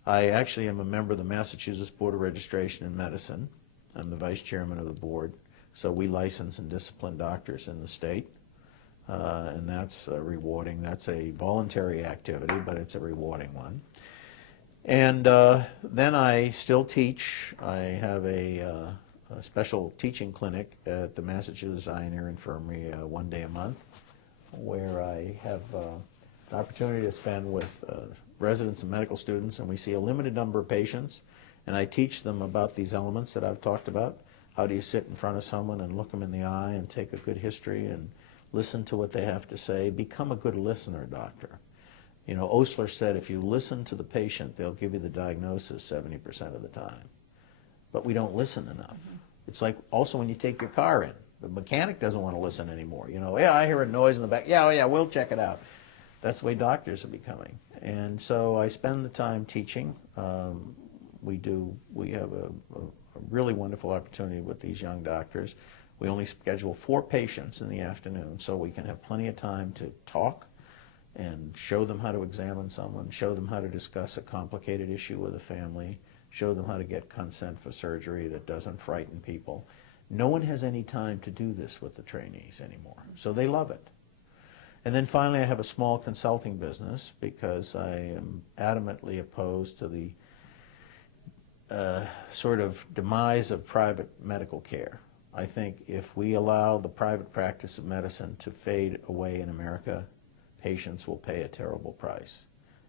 I actually am a member of the Massachusetts Board of Registration in Medicine. I'm the vice chairman of the board, so we license and discipline doctors in the state, and that's rewarding. That's a voluntary activity, but it's a rewarding one. And then I still teach. I have a special teaching clinic at the Massachusetts Eye and Ear Infirmary 1 day a month, where I have an opportunity to spend with residents and medical students, and we see a limited number of patients, and I teach them about these elements that I've talked about. How do you sit in front of someone and look them in the eye and take a good history and listen to what they have to say? Become a good listener, doctor. Osler said if you listen to the patient, they'll give you the diagnosis 70% of the time. But we don't listen enough. It's like also when you take your car in. The mechanic doesn't want to listen anymore. Yeah, I hear a noise in the back. Yeah, we'll check it out. That's the way doctors are becoming. And so I spend the time teaching. We have a really wonderful opportunity with these young doctors. We only schedule 4 patients in the afternoon, so we can have plenty of time to talk and show them how to examine someone, show them how to discuss a complicated issue with a family, show them how to get consent for surgery that doesn't frighten people. No one has any time to do this with the trainees anymore, so they love it. And then finally, I have a small consulting business because I am adamantly opposed to the sort of demise of private medical care. I think if we allow the private practice of medicine to fade away in America, patients will pay a terrible price,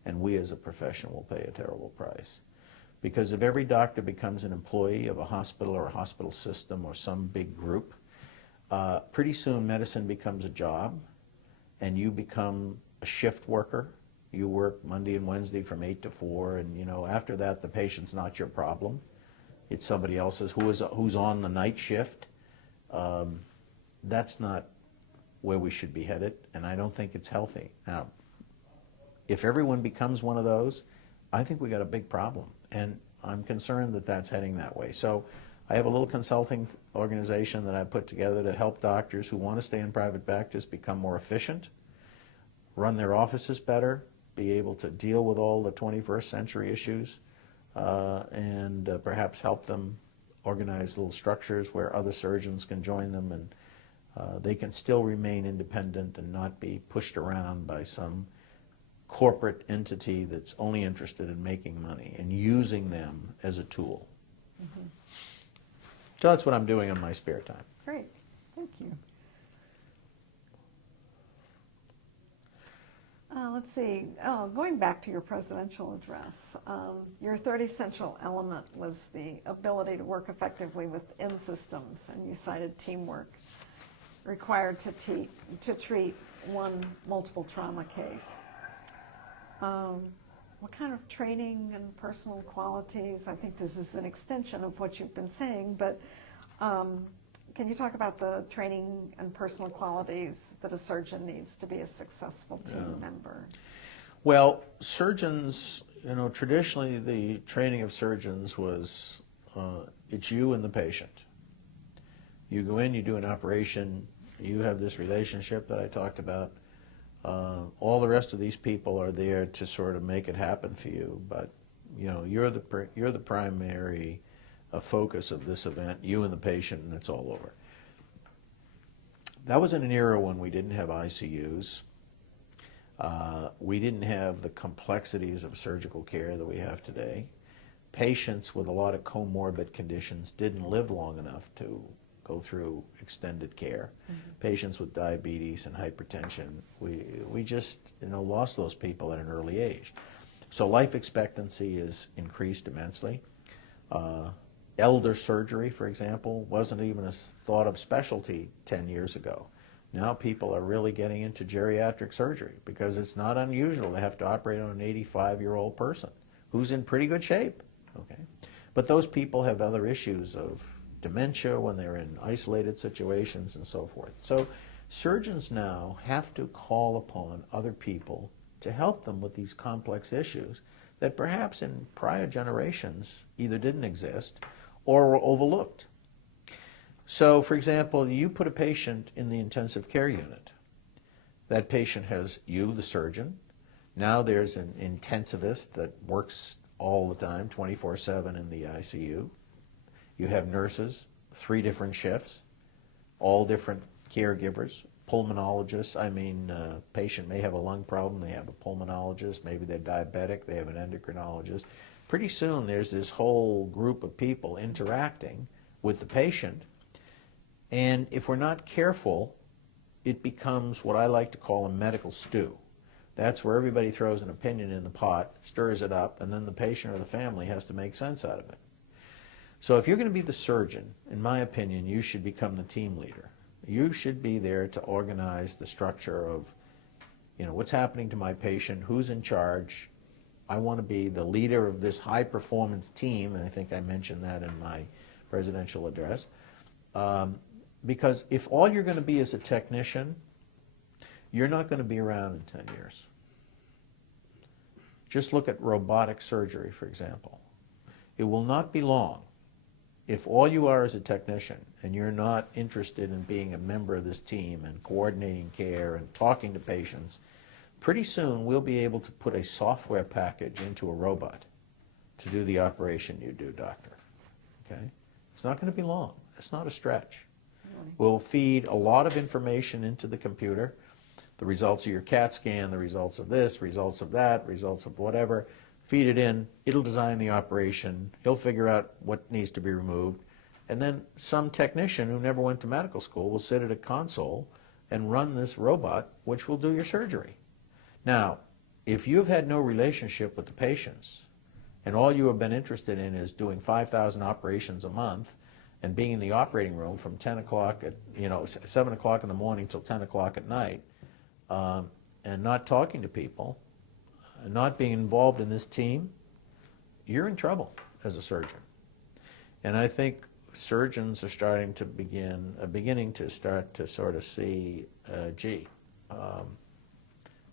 and we as a profession will pay a terrible price. Because if every doctor becomes an employee of a hospital or a hospital system or some big group, pretty soon medicine becomes a job, and you become a shift worker. You work Monday and Wednesday from 8 to 4, and you know, after that the patient's not your problem. It's somebody else's who's on the night shift. That's not where we should be headed, and I don't think it's healthy. Now, if everyone becomes one of those, I think we got a big problem, and I'm concerned that that's heading that way. So I have a little consulting organization that I put together to help doctors who want to stay in private practice become more efficient, run their offices better, be able to deal with all the 21st century issues, and perhaps help them organize little structures where other surgeons can join them, and they can still remain independent and not be pushed around by some corporate entity that's only interested in making money and using them as a tool. Mm-hmm. So that's what I'm doing in my spare time. Great, thank you. Let's see, going back to your presidential address, your third essential element was the ability to work effectively within systems, and you cited teamwork required to treat one multiple trauma case. What kind of training and personal qualities, I think this is an extension of what you've been saying, but can you talk about the training and personal qualities that a surgeon needs to be a successful team member? Well, surgeons, you know, traditionally the training of surgeons was, it's you and the patient. You go in, you do an operation, you have this relationship that I talked about. All the rest of these people are there to sort of make it happen for you, but you know, you're the primary focus of this event, you and the patient, and it's all over. That was in an era when we didn't have ICUs. We didn't have the complexities of surgical care that we have today. Patients with a lot of comorbid conditions didn't live long enough to go through extended care. Mm-hmm. Patients with diabetes and hypertension, we just, you know, lost those people at an early age. So life expectancy is increased immensely. Elder surgery, for example, wasn't even a thought of specialty 10 years ago. Now people are really getting into geriatric surgery because it's not unusual to have to operate on an 85-year-old person who's in pretty good shape. Okay, but those people have other issues of dementia when they're in isolated situations and so forth. So surgeons now have to call upon other people to help them with these complex issues that perhaps in prior generations either didn't exist or were overlooked. So, for example, you put a patient in the intensive care unit. That patient has you, the surgeon. Now there's an intensivist that works all the time, 24/7 in the ICU. You have nurses, 3 different shifts, all different caregivers, pulmonologists. I mean, patient may have a lung problem, they have a pulmonologist, maybe they're diabetic, they have an endocrinologist. Pretty soon there's this whole group of people interacting with the patient, and if we're not careful, it becomes what I like to call a medical stew. That's where everybody throws an opinion in the pot, stirs it up, and then the patient or the family has to make sense out of it. So if you're going to be the surgeon, in my opinion, you should become the team leader. You should be there to organize the structure of, you know, what's happening to my patient, who's in charge. I want to be the leader of this high-performance team, and I think I mentioned that in my presidential address. Because if all you're going to be is a technician, you're not going to be around in 10 years. Just look at robotic surgery, for example. It will not be long if all you are is a technician and you're not interested in being a member of this team and coordinating care and talking to patients. Pretty soon we'll be able to put a software package into a robot to do the operation you do, doctor. Okay? It's not going to be long. It's not a stretch. We'll feed a lot of information into the computer, the results of your CAT scan, the results of this, results of that, results of whatever. Feed it in, it'll design the operation, he'll figure out what needs to be removed, and then some technician who never went to medical school will sit at a console and run this robot, which will do your surgery. Now, if you've had no relationship with the patients, and all you have been interested in is doing 5,000 operations a month, and being in the operating room from 10 o'clock at, 7 o'clock in the morning till 10 o'clock at night, and not talking to people, and not being involved in this team, you're in trouble as a surgeon. And I think surgeons are beginning to start to sort of see,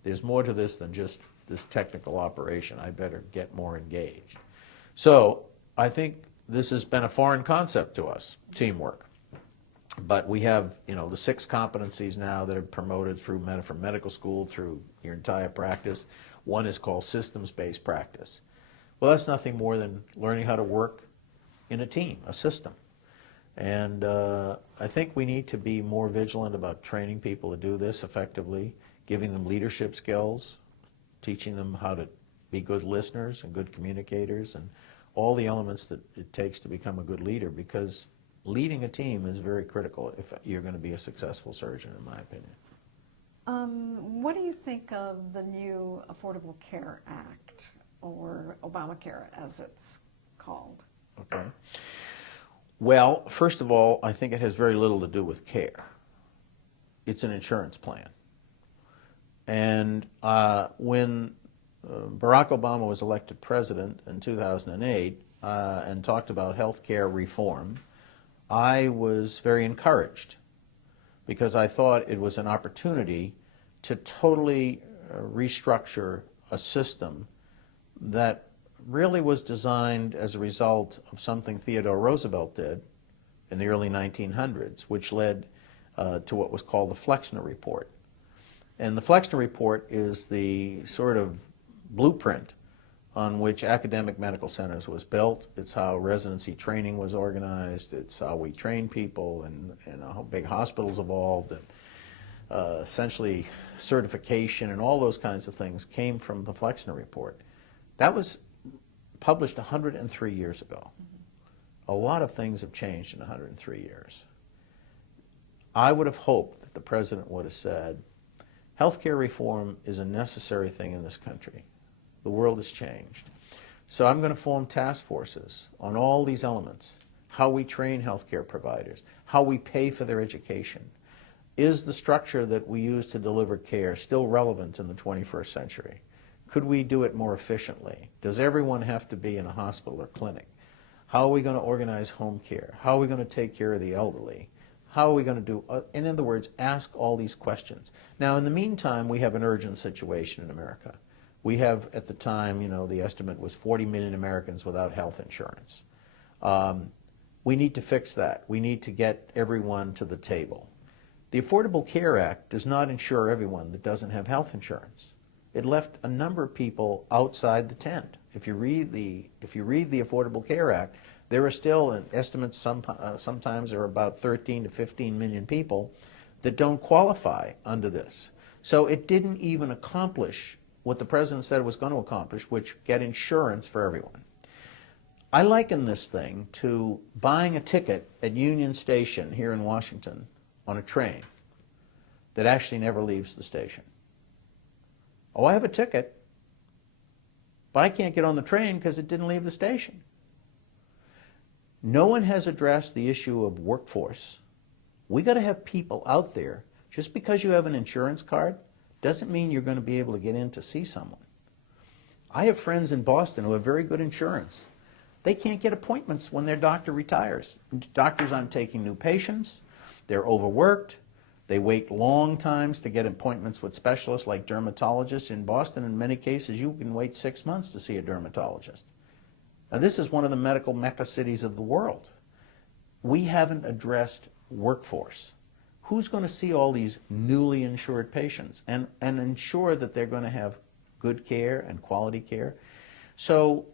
there's more to this than just this technical operation. I better get more engaged. So I think this has been a foreign concept to us, teamwork. But we have, the 6 competencies now that are promoted through from medical school through your entire practice. One is called systems-based practice. Well, that's nothing more than learning how to work in a team, a system. And I think we need to be more vigilant about training people to do this effectively, giving them leadership skills, teaching them how to be good listeners and good communicators, and all the elements that it takes to become a good leader, because leading a team is very critical if you're going to be a successful surgeon, in my opinion. What do you think of the new Affordable Care Act, or Obamacare as it's called? Okay. Well, first of all, I think it has very little to do with care. It's an insurance plan. And when Barack Obama was elected president in 2008 and talked about health care reform, I was very encouraged, because I thought it was an opportunity to totally restructure a system that really was designed as a result of something Theodore Roosevelt did in the early 1900s, which led to what was called the Flexner Report. And the Flexner Report is the sort of blueprint on which academic medical centers was built. It's how residency training was organized. It's how we train people, and how big hospitals evolved, and essentially certification and all those kinds of things came from the Flexner Report. That was published 103 years ago. A lot of things have changed in 103 years. I would have hoped that the president would have said, healthcare reform is a necessary thing in this country. The world has changed. So I'm going to form task forces on all these elements: how we train healthcare providers, how we pay for their education. Is the structure that we use to deliver care still relevant in the 21st century? Could we do it more efficiently? Does everyone have to be in a hospital or clinic? How are we going to organize home care? How are we going to take care of the elderly? How are we going to do, in other words, ask all these questions. Now, in the meantime, we have an urgent situation in America. We have, at the time, the estimate was 40 million Americans without health insurance. We need to fix that. We need to get everyone to the table. The Affordable Care Act does not insure everyone that doesn't have health insurance. It left a number of people outside the tent. If you read the Affordable Care Act, there are still estimates, sometimes there are about 13 to 15 million people that don't qualify under this. So it didn't even accomplish what the president said it was going to accomplish, which get insurance for everyone. I liken this thing to buying a ticket at Union Station here in Washington on a train that actually never leaves the station. Oh, I have a ticket, but I can't get on the train because it didn't leave the station. No one has addressed the issue of workforce. We got to have people out there. Just because you have an insurance card doesn't mean you're going to be able to get in to see someone. I have friends in Boston who have very good insurance. They can't get appointments when their doctor retires. Doctors aren't taking new patients. They're overworked. They wait long times to get appointments with specialists like dermatologists. In Boston, in many cases, you can wait 6 months to see a dermatologist. Now, this is one of the medical mecca cities of the world. We haven't addressed workforce. Who's going to see all these newly insured patients and ensure that they're going to have good care and quality care? So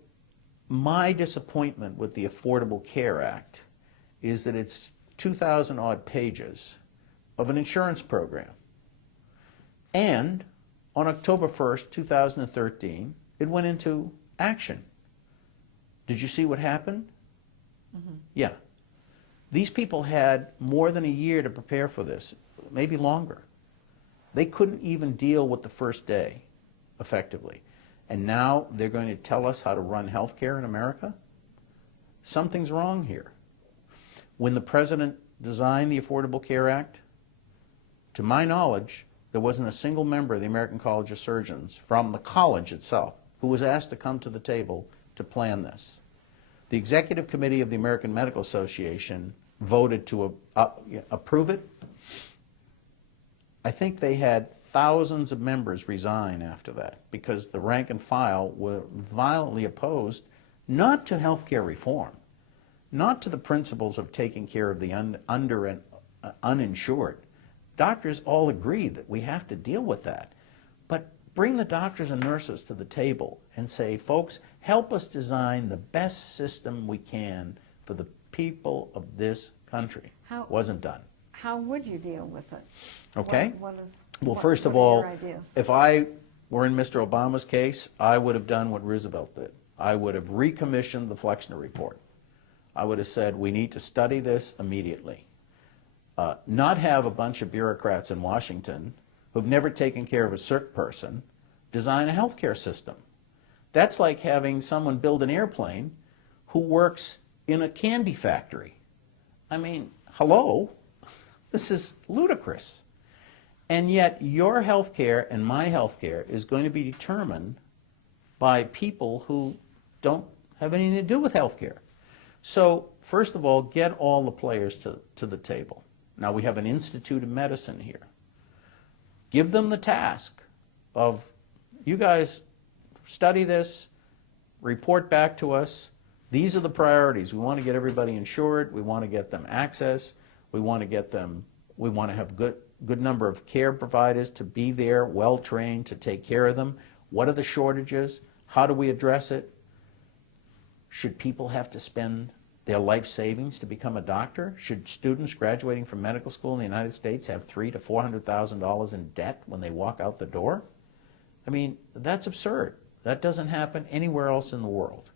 my disappointment with the Affordable Care Act is that it's 2,000 odd pages of an insurance program. And on October 1st, 2013, it went into action. Did you see what happened? Mm-hmm. Yeah. These people had more than a year to prepare for this, maybe longer. They couldn't even deal with the first day effectively. And now they're going to tell us how to run healthcare in America? Something's wrong here. When the president designed the Affordable Care Act, to my knowledge, there wasn't a single member of the American College of Surgeons from the college itself who was asked to come to the table to plan this. The Executive Committee of the American Medical Association voted to approve it. I think they had thousands of members resign after that because the rank and file were violently opposed not to health care reform, not to the principles of taking care of the under and uninsured. Doctors all agree that we have to deal with that. But bring the doctors and nurses to the table and say, folks, help us design the best system we can for the people of this country. Wasn't done. How would you deal with it? Okay. Well, first of all, if I were in Mr. Obama's case, I would have done what Roosevelt did. I would have recommissioned the Flexner Report. I would have said, we need to study this immediately. Not have a bunch of bureaucrats in Washington who've never taken care of a sick person design a healthcare system. That's like having someone build an airplane who works in a candy factory. I mean, hello? This is ludicrous. And yet your healthcare and my healthcare is going to be determined by people who don't have anything to do with healthcare. So first of all, get all the players to the table. Now we have an Institute of Medicine here. Give them the task of, you guys study this, report back to us. These are the priorities. We want to get everybody insured. We want to get them access. We want to have good number of care providers to be there, well trained to take care of them. What are the shortages? How do we address it? Should people have to spend their life savings to become a doctor? Should students graduating from medical school in the United States have $300,000 to $400,000 in debt when they walk out the door? I mean, that's absurd. That doesn't happen anywhere else in the world.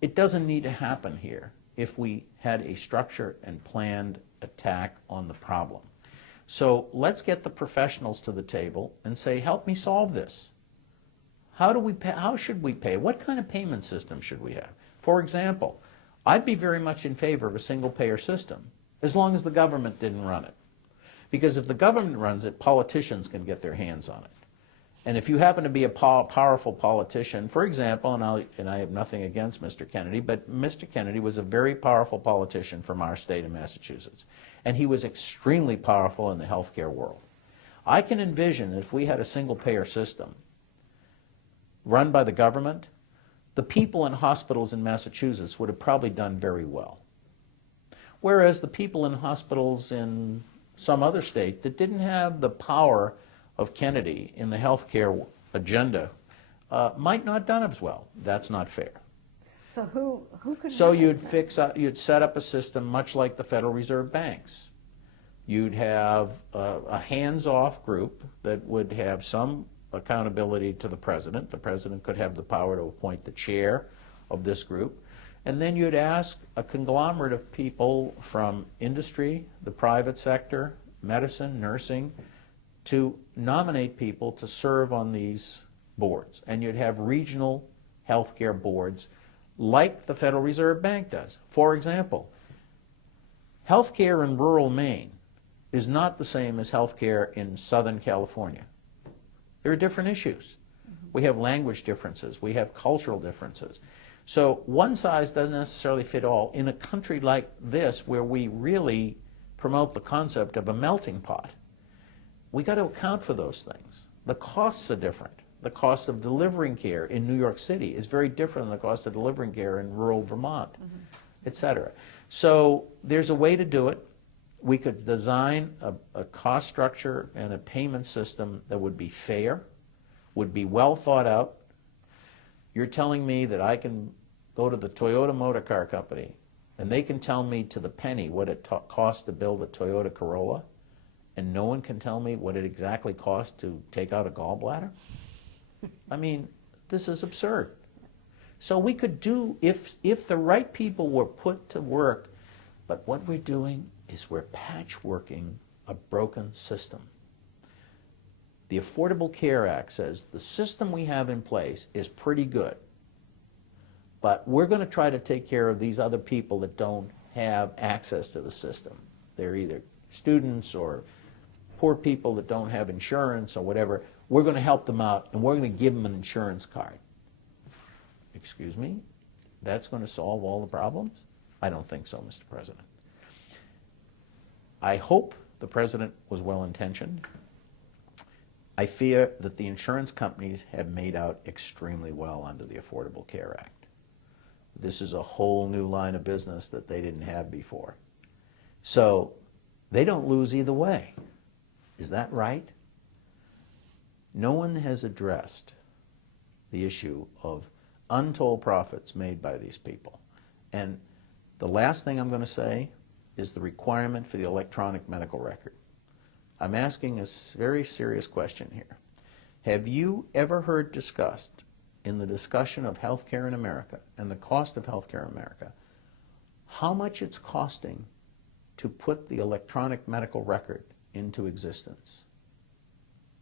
It doesn't need to happen here if we had a structured and planned attack on the problem. So let's get the professionals to the table and say, help me solve this. How do we pay? How should we pay? What kind of payment system should we have? For example, I'd be very much in favor of a single-payer system as long as the government didn't run it. Because if the government runs it, politicians can get their hands on it. And if you happen to be a powerful politician, for example, and I have nothing against Mr. Kennedy, but Mr. Kennedy was a very powerful politician from our state of Massachusetts. And he was extremely powerful in the healthcare world. I can envision if we had a single-payer system run by the government, the people in hospitals in Massachusetts would have probably done very well. Whereas the people in hospitals in some other state that didn't have the power of Kennedy in the healthcare agenda might not have done as well. That's not fair. So who could? So you'd set up a system much like the Federal Reserve banks. You'd have a hands-off group that would have some accountability to the president. The president could have the power to appoint the chair of this group. And then you'd ask a conglomerate of people from industry, the private sector, medicine, nursing, to nominate people to serve on these boards. And you'd have regional healthcare boards like the Federal Reserve Bank does. For example, healthcare in rural Maine is not the same as healthcare in Southern California. There are different issues. We have language differences. We have cultural differences. So one size doesn't necessarily fit all. In a country like this, where we really promote the concept of a melting pot, we got to account for those things. The costs are different. The cost of delivering care in New York City is very different than the cost of delivering care in rural Vermont, et cetera. So there's a way to do it. We could design a cost structure and a payment system that would be fair, would be well thought out. You're telling me that I can go to the Toyota Motor Car Company, and they can tell me to the penny what it costs to build a Toyota Corolla, and no one can tell me what it exactly costs to take out a gallbladder? I mean, this is absurd. So we could do, if the right people were put to work, but what we're doing is we're patchworking a broken system. The Affordable Care Act says the system we have in place is pretty good, but we're going to try to take care of these other people that don't have access to the system. They're either students or poor people that don't have insurance or whatever. We're going to help them out, and we're going to give them an insurance card. Excuse me? That's going to solve all the problems? I don't think so, Mr. President. I hope the President was well-intentioned. I fear that the insurance companies have made out extremely well under the Affordable Care Act. This is a whole new line of business that they didn't have before. So they don't lose either way. Is that right? No one has addressed the issue of untold profits made by these people. And the last thing I'm going to say is the requirement for the electronic medical record. I'm asking a very serious question here. Have you ever heard discussed in the discussion of healthcare in America and the cost of healthcare in America, how much it's costing to put the electronic medical record into existence?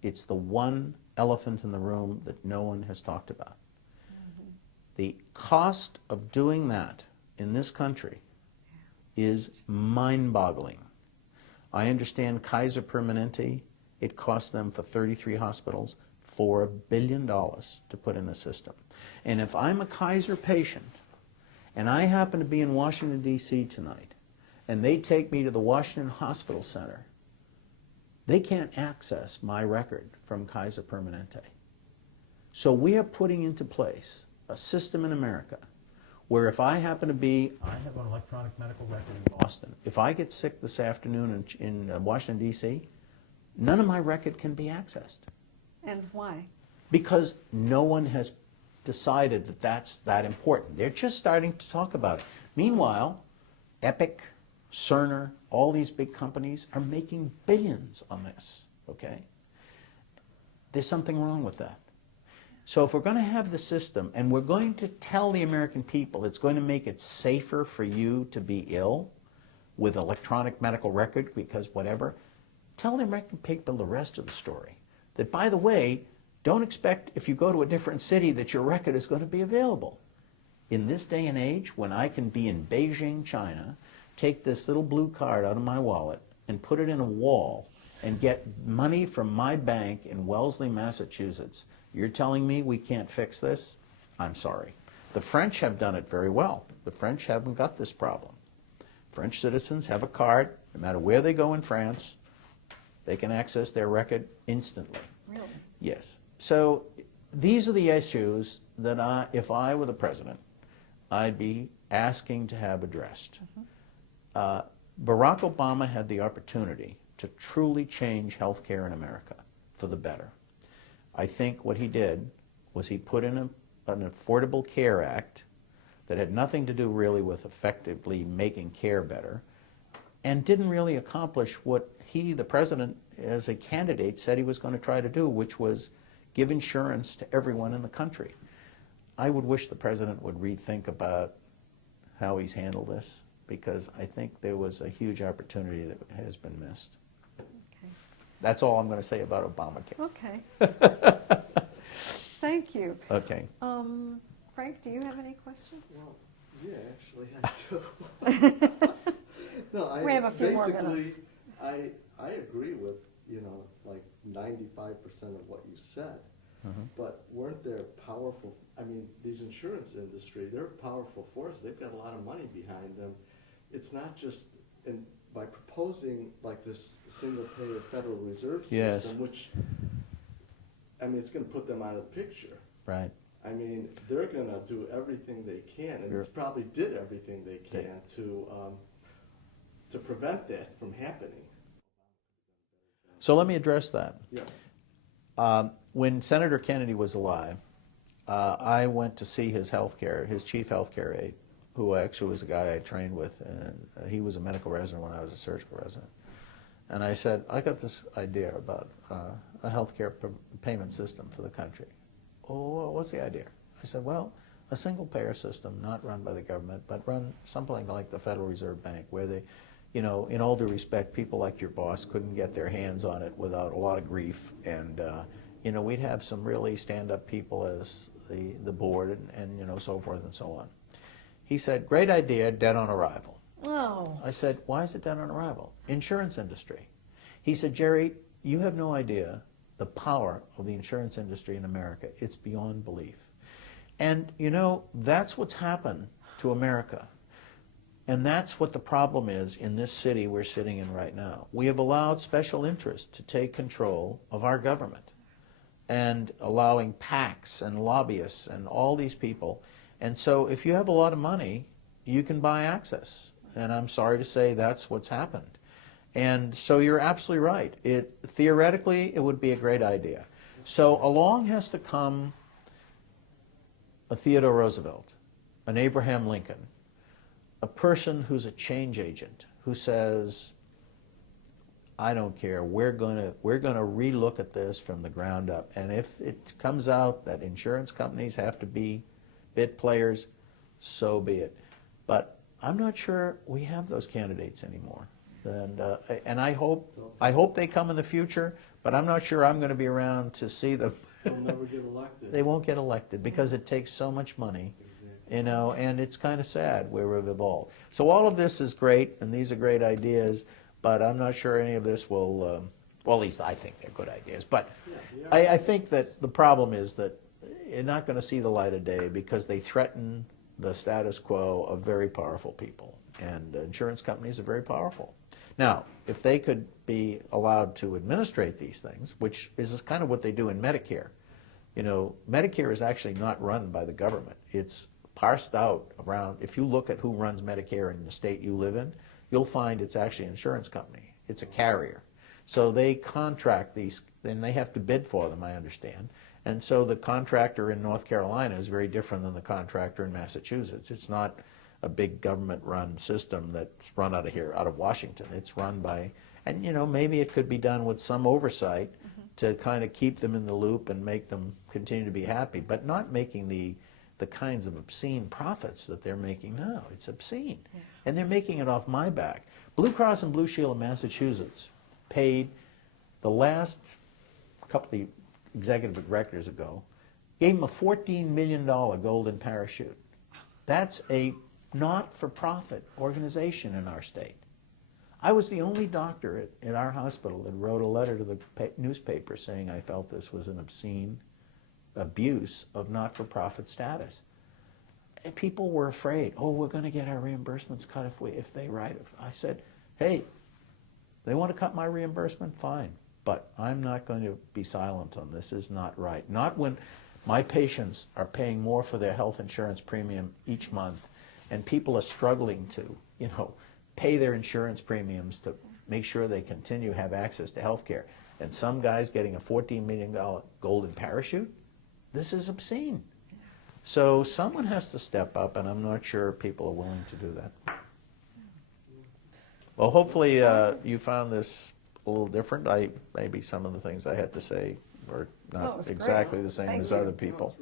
It's the one elephant in the room that no one has talked about. The cost of doing that in this country is mind-boggling. I understand Kaiser Permanente, it cost them for 33 hospitals $4 billion to put in a system. And if I'm a Kaiser patient and I happen to be in Washington, D.C. tonight, and they take me to the Washington Hospital Center, they can't access my record from Kaiser Permanente. So we are putting into place a system in America where if I happen to be, I have an electronic medical record in Boston. If I get sick this afternoon in Washington, D.C., none of my record can be accessed. And why? Because no one has decided that that's that important. They're just starting to talk about it. Meanwhile, Epic, Cerner, all these big companies are making billions on this, okay? There's something wrong with that. So if we're going to have the system and we're going to tell the American people it's going to make it safer for you to be ill with electronic medical record because whatever, tell the American people the rest of the story. That, by the way, don't expect if you go to a different city that your record is going to be available. In this day and age, when I can be in Beijing, China, take this little blue card out of my wallet and put it in a wall and get money from my bank in Wellesley, Massachusetts, you're telling me we can't fix this? I'm sorry. The French have done it very well. The French haven't got this problem. French citizens have a card, no matter where they go in France, they can access their record instantly. Really? Yes. So these are the issues that if I were the president, I'd be asking to have addressed. Barack Obama had the opportunity to truly change healthcare in America for the better. I think what he did was he put in an Affordable Care Act that had nothing to do really with effectively making care better and didn't really accomplish what he, the president, as a candidate, said he was going to try to do, which was give insurance to everyone in the country. I would wish the president would rethink about how he's handled this, because I think there was a huge opportunity that has been missed. Okay. That's all I'm going to say about Obamacare. Okay. Thank you. Okay. Frank, do you have any questions? Well, yeah, actually, I do. No, We have a few more minutes. I agree with, like 95% of what you said. But weren't there powerful, I mean, these insurance industry, they're a powerful force. They've got a lot of money behind them. It's not just, by proposing like this single payer Federal Reserve system, which, I mean, it's going to put them out of the picture. Right. I mean, they're going to do everything they can, and it's probably did everything they can to prevent that from happening. So let me address that. Yes. When Senator Kennedy was alive, I went to see his chief healthcare aide, who actually was a guy I trained with, and he was a medical resident when I was a surgical resident. And I said, I got this idea about a healthcare payment system for the country. Oh, what's the idea? I said, well, a single payer system, not run by the government, but run something like the Federal Reserve Bank, where they, in all due respect, people like your boss couldn't get their hands on it without a lot of grief. And, we'd have some really stand-up people as the board and so forth and so on. He said, great idea, dead on arrival. Oh. I said, why is it dead on arrival? Insurance industry. He said, Jerry, you have no idea the power of the insurance industry in America. It's beyond belief. And, that's what's happened to America. And that's what the problem is in this city we're sitting in right now. We have allowed special interests to take control of our government and allowing PACs and lobbyists and all these people. And so if you have a lot of money, you can buy access. And I'm sorry to say that's what's happened. And so you're absolutely right. Theoretically, it would be a great idea. So along has to come a Theodore Roosevelt, an Abraham Lincoln, a person who's a change agent, who says, I don't care, we're going to relook at this from the ground up. And if it comes out that insurance companies have to be bit players, so be it. But I'm not sure we have those candidates anymore. And I hope they come in the future, but I'm not sure I'm going to be around to see them. They'll never get elected. They won't get elected because it takes so much money, and it's kind of sad where we've evolved. So all of this is great, and these are great ideas, but I'm not sure any of this will, well, at least I think they're good ideas. But I think that the problem is that you're not going to see the light of day because they threaten the status quo of very powerful people, and insurance companies are very powerful. Now, if they could be allowed to administrate these things, which is kind of what they do in Medicare. Medicare is actually not run by the government. It's parsed out around, if you look at who runs Medicare in the state you live in, you'll find it's actually an insurance company. It's a carrier. So they contract these, and they have to bid for them, I understand. And so the contractor in North Carolina is very different than the contractor in Massachusetts. It's not a big government-run system that's run out of Washington. It's run by, and maybe it could be done with some oversight to kind of keep them in the loop and make them continue to be happy, but not making the kinds of obscene profits that they're making now. It's obscene. Yeah. And they're making it off my back. Blue Cross and Blue Shield of Massachusetts paid the last couple of executive directors ago, gave them a $14 million golden parachute. That's a not-for-profit organization in our state. I was the only doctor at our hospital that wrote a letter to the newspaper saying I felt this was an obscene abuse of not-for-profit status. And people were afraid, oh, we're going to get our reimbursements cut if they write it. I said, hey, they want to cut my reimbursement? Fine. But I'm not going to be silent on this. This is not right. Not when my patients are paying more for their health insurance premium each month and people are struggling to, pay their insurance premiums to make sure they continue to have access to health care. And some guy's getting a $14 million golden parachute? This is obscene. So someone has to step up, and I'm not sure people are willing to do that. Well, hopefully you found this a little different. Maybe some of the things I had to say were not exactly the same as other people.